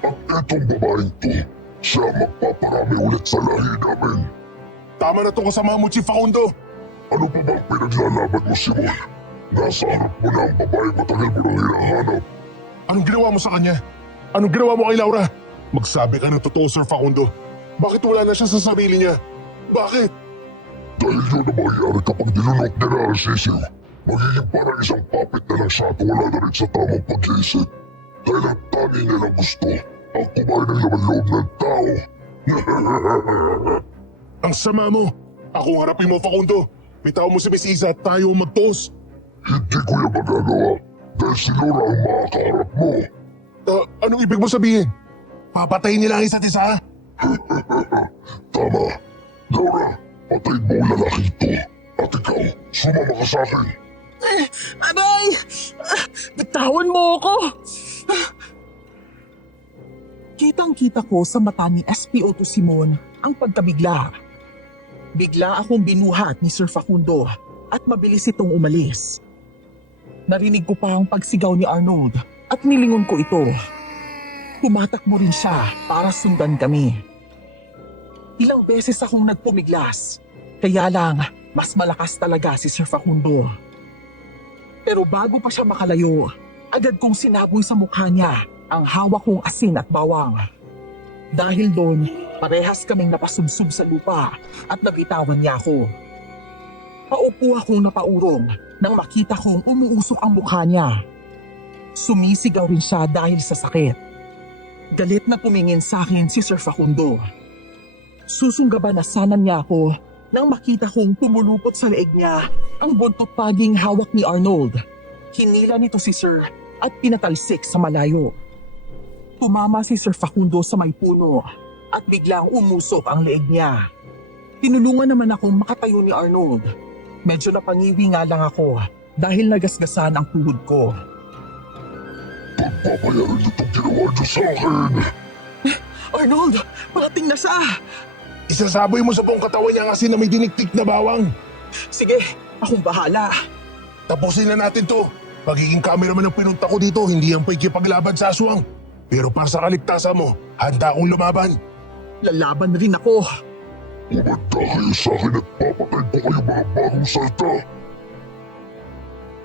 At itong babaeng to, siya magpaparami ulit sa lahi namin. Tama na itong kasama mo, Chief Facundo. Ano pa bang pinaglalaban mo, Simon? Nasa harap mo na ang babaeng matagal mo nang hinahanap. Anong ginawa mo sa kanya? Anong ginawa mo kay Laura? Magsabi ka ng totoo, Sir Facundo. Bakit wala na siya sa sarili niya? Bakit? Dahil yun ang mangyayari kapag nilunok niya na ang sisiw. Magiging parang isang puppet na lang siya at wala na rin sa tamang pag-iisip. Dahil ang tanging niya lang gusto ang kumain ng laman loob ng tao. Ang sama mo. Ako harapin mo, Facundo. Bitaw mo si Miss Isa at tayo magtos. Hindi ko yan magagawa dahil si Laura ang makakaharap mo. Anong ibig mo sabihin? Papatayin nila ang isa't isa? Tama. Laura, patayin mo ang lalaki ito. At ikaw, sumama ka sa akin. Aray! Bitawan mo ako! Kitang-kita ko sa mata ni SPO2 Simon ang pagkabigla. Bigla akong binuhat ni Sir Facundo at mabilis itong umalis. Narinig ko pa ang pagsigaw ni Arnold at nilingon ko ito. Tumatakbo rin siya para sundan kami. Ilang beses akong nagpumiglas, kaya lang mas malakas talaga si Sir Facundo. Pero bago pa siya makalayo, agad kong sinaboy sa mukha niya ang hawak kong asin at bawang. Dahil doon, parehas kaming napasubsob sa lupa at nabitawan niya ako. Paupo akong napaurong nang makita kong umuusok ang mukha niya. Sumisigaw rin siya dahil sa sakit. Galit na tumingin sa akin si Sir Facundo. Susunggaban na sana niya ako nang makita kong tumulupot sa leeg niya ang buntot paging hawak ni Arnold. Hinila nito si Sir at pinatalsik sa malayo. Tumama si Sir Facundo sa may puno at biglang umusok ang leeg niya. Tinulungan naman akong makatayo ni Arnold. Medyo napangiwi nga lang ako dahil nagasgasan ang tuhod ko. Pagbabayaran itong ginawa niyo sa akin. Arnold, parating na siya! Isasaboy mo sa buong katawan niya ang asin na may diniktik na bawang. Sige, akong bahala. Tapusin na natin to. Pagiging cameraman ang pinunta ko dito, hindi ang paikipaglaban sa aswang. Pero para sa kaligtasan mo, handa akong lumaban. Lalaban rin ako. Umanda kayo sa akin at papatayin ko kayo mga bagong salta.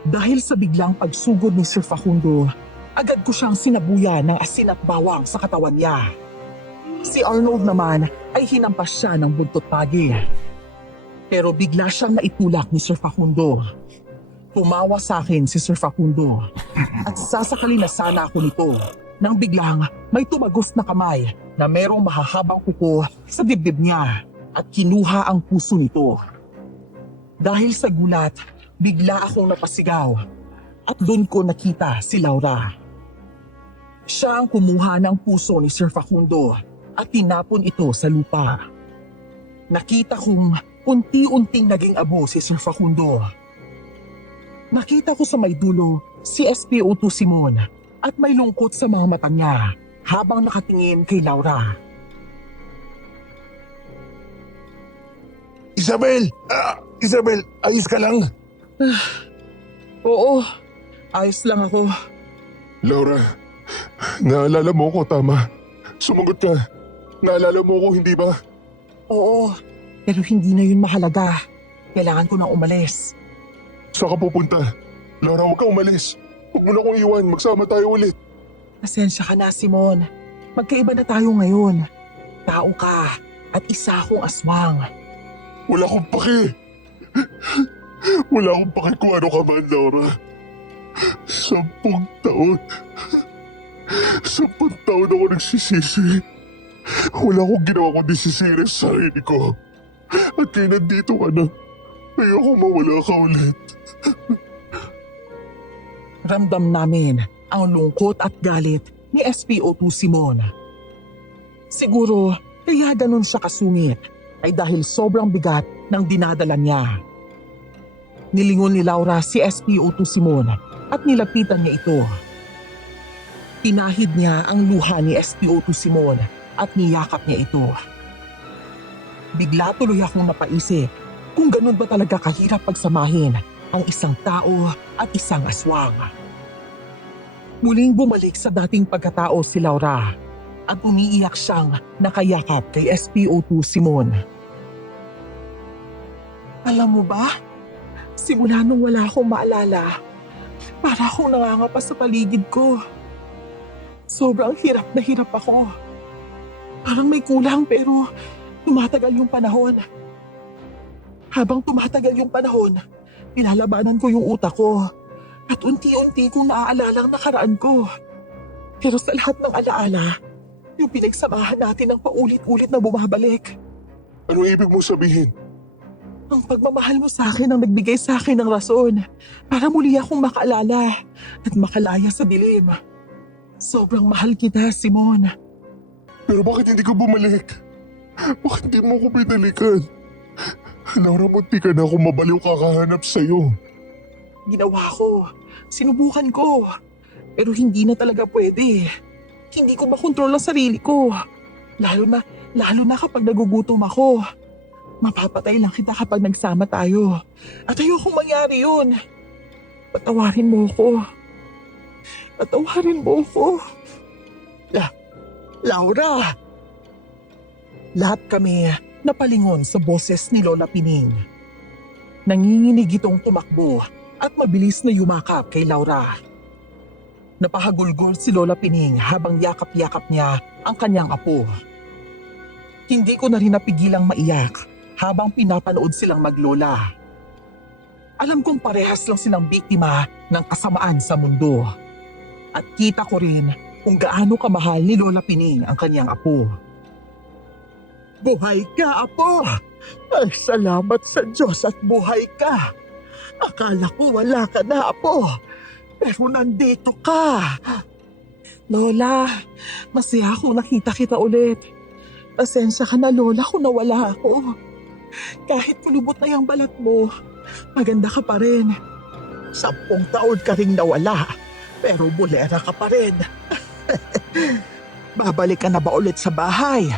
Dahil sa biglang pagsugod ni Sir Facundo, agad ko siyang sinabuyan ng asin at bawang sa katawan niya. Si Arnold naman ay hinampas siya ng buntot pagi. Pero bigla siyang naitulak ni Sir Facundo. Tumawa sa akin si Sir Facundo at sasakali na sana ako nito nang biglang may tumagos na kamay na merong mahahabang kuko sa dibdib niya at kinuha ang puso nito. Dahil sa gulat, bigla akong napasigaw at doon ko nakita si Laura. Siya ang kumuha ng puso ni Sir Facundo at tinapon ito sa lupa. Nakita kong unti-unting naging abo si Sir Facundo. Nakita ko sa may dulo si SPO2 Simon at may lungkot sa mga mata niya habang nakatingin kay Laura. Isabel! Isabel, ayos ka lang? Oo, ayos lang ako. Laura, naalala mo ko, tama. Sumagot ka. Naalala mo ko, hindi ba? Oo, pero hindi na yun mahalaga. Kailangan ko nang umalis. Saan ka pupunta? Laura, huwag ka umalis. Huwag mo na akong iwan. Magsama tayo ulit. Pasensya ka na, Simon. Magkaiba na tayo ngayon. Tao ka at isa akong aswang. Wala akong paki. Wala akong paki kung ano ka man, Laura. 10 taon. 10 taon ako nagsisisi. Wala akong ginawa kundi sisiri sa sarili ko. At kayo nandito ka na. Ayoko mawala ka ulit. Ramdam namin ang lungkot at galit ni SPO2 Simon. Siguro kaya ganun siya kasungit ay dahil sobrang bigat ng dinadala niya. Nilingon ni Laura si SPO2 Simon at nilapitan niya ito. Tinahid niya ang luha ni SPO2 Simon at niyakap niya ito. Bigla tuloy akong napaisip kung ganun ba talaga kahirap pagsamahin ang isang tao at isang aswang. Muling bumalik sa dating pagkatao si Laura at umiiyak siyang nakayakap kay SPO2 Simon. Alam mo ba, simula nung wala akong maalala, para akong nangangapa sa paligid ko. Sobrang hirap na hirap ako. Parang may kulang pero tumatagal yung panahon. Habang tumatagal yung panahon, pinalabanan ko yung utak ko at unti-unti kong naaalala ang nakaraan ko. Pero sa lahat ng alaala, yung pinagsamahan natin ng paulit-ulit na bumabalik. Ano ibig mo sabihin? Ang pagmamahal mo sa akin ang nagbigay sa akin ng rason para muli akong makaalala at makalaya sa dilim. Sobrang mahal kita, Simon. Pero bakit hindi ka bumalik? Bakit hindi mo ako binalikan? Laura, munti ka na ako mabaliw kakahanap sa'yo. Ginawa ko. Sinubukan ko. Pero hindi na talaga pwede. Hindi ko makontrol ang sarili ko. Lalo na kapag nagugutom ako. Mapapatay lang kita kapag nagsama tayo. At ayokong mangyari yun. Patawarin mo ko. Patawarin mo ko. Laura! Lahat kami napalingon sa boses ni Lola Pining. Nanginginig itong tumakbo at mabilis na yumakap kay Laura. Napahagulgol si Lola Pining habang yakap-yakap niya ang kanyang apo. Hindi ko na rin napigilang maiyak habang pinapanood silang maglola. Alam kong parehas lang silang biktima ng kasamaan sa mundo. At kita ko rin kung gaano kamahal ni Lola Pining ang kanyang apo. Buhay ka, apo! Ay, salamat sa Diyos at buhay ka! Akala ko wala ka na, apo! Pero nandito ka! Lola, masaya ako nakita kita ulit. Pasensya ka na, Lola, kung nawala ako. Kahit kulubot na yung balat mo, maganda ka pa rin. 10 taon ka ring nawala, pero bulera ka pa rin. Babalik ka na ba ulit sa bahay?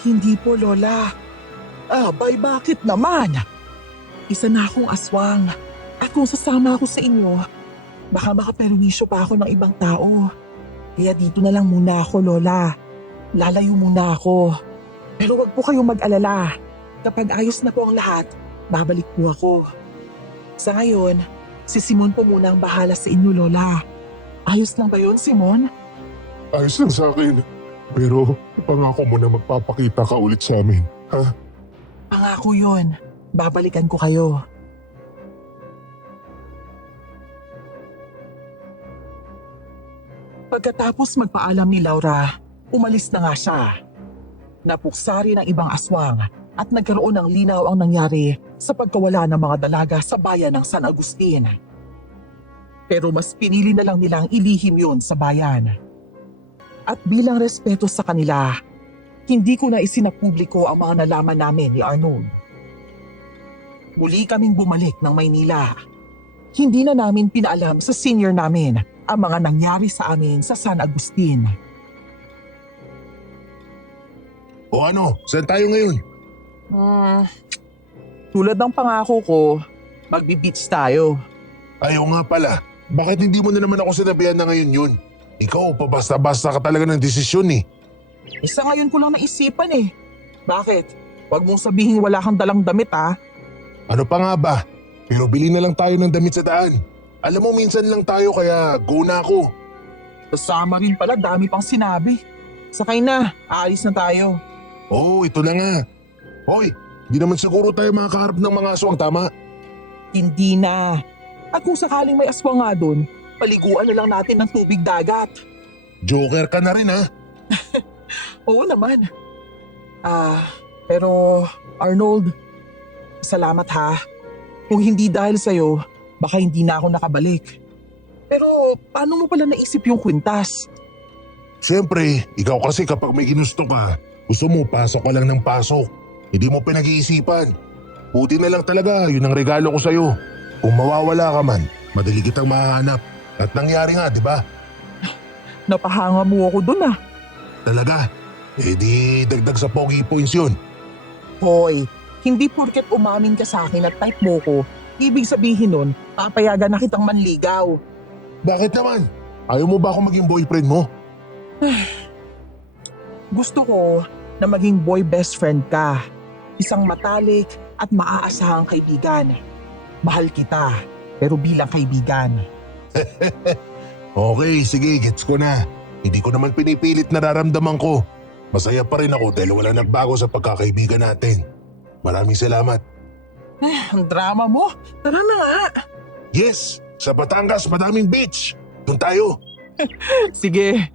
Hindi po, Lola. Abay, bakit naman? Isa na akong aswang. At kung sasama ako sa inyo, baka makaperwisyo pa ako ng ibang tao. Kaya dito na lang muna ako, Lola. Lalayo muna ako. Pero wag po kayong mag-alala. Kapag ayos na po ang lahat, babalik po ako. Sa ngayon, si Simon po muna ang bahala sa inyo, Lola. Ayos lang ba yun, Simon? Ayos lang sa akin. Pero pangako mo na magpapakita ka ulit sa amin, ha? Pangako yun. Babalikan ko kayo. Pagkatapos magpaalam ni Laura, umalis na nga siya. Napuksari ng ibang aswang at nagkaroon ng linaw ang nangyari sa pagkawala ng mga dalaga sa bayan ng San Agustin. Pero mas pinili na lang nilang ilihim yun sa bayan. At bilang respeto sa kanila, hindi ko na isinapubliko ang mga nalaman namin ni Arnold. Muli kaming bumalik ng Maynila. Hindi na namin pinaalam sa senior namin ang mga nangyari sa amin sa San Agustin. O ano, saan tayo ngayon? Tulad ng pangako ko, magbi-beach tayo. Ayaw nga pala, bakit hindi mo na naman ako sinabihan na ngayon yun? Ikaw, pabasta-basta ka talaga ng desisyon eh. Isa ngayon ko lang naisipan eh. Bakit? Huwag mong sabihin wala kang dalang damit ah. Ano pa nga ba? Pero bili na lang tayo ng damit sa daan. Alam mo, minsan lang tayo kaya go na ako. Kasama rin pala, dami pang sinabi. Sakay na, aalis na tayo. Oo, ito na nga. Hoy, hindi naman siguro tayo makakaharap ng mga aswang, tama? Hindi na. At kung sakaling may aswang nga doon, paliguan na lang natin ng tubig dagat. Joker ka na rin ha. Oo naman. Pero Arnold, salamat ha. Kung hindi dahil sa'yo, baka hindi na ako nakabalik. Pero paano mo pala naisip yung kwintas? Siyempre, ikaw kasi kapag may ginusto ka, gusto mo pasok ka lang ng pasok. Hindi mo pinag-iisipan. Buti na lang talaga, yun ang regalo ko sa'yo. Kung mawawala ka man, madali kitang mahanap. At nangyari nga, di ba? Napahanga mo ako dun ah. Talaga. Eh di dagdag sa pogi points yun. Hoy, hindi porket umamin ka sa akin at type mo ko, ibig sabihin nun, papayagan na kitang manligaw. Bakit naman? Ayaw mo ba ako maging boyfriend mo? Gusto ko na maging boy best friend ka. Isang matalik at maaasahang kaibigan. Mahal kita, pero bilang kaibigan. Okay, sige, gets ko na. Hindi ko naman pinipilit nararamdaman ko. Masaya pa rin ako dahil wala nagbago sa pagkakaibigan natin. Maraming salamat. Ang drama mo. Tara na nga. Yes, sa Batangas madaming beach. Doon tayo. Sige,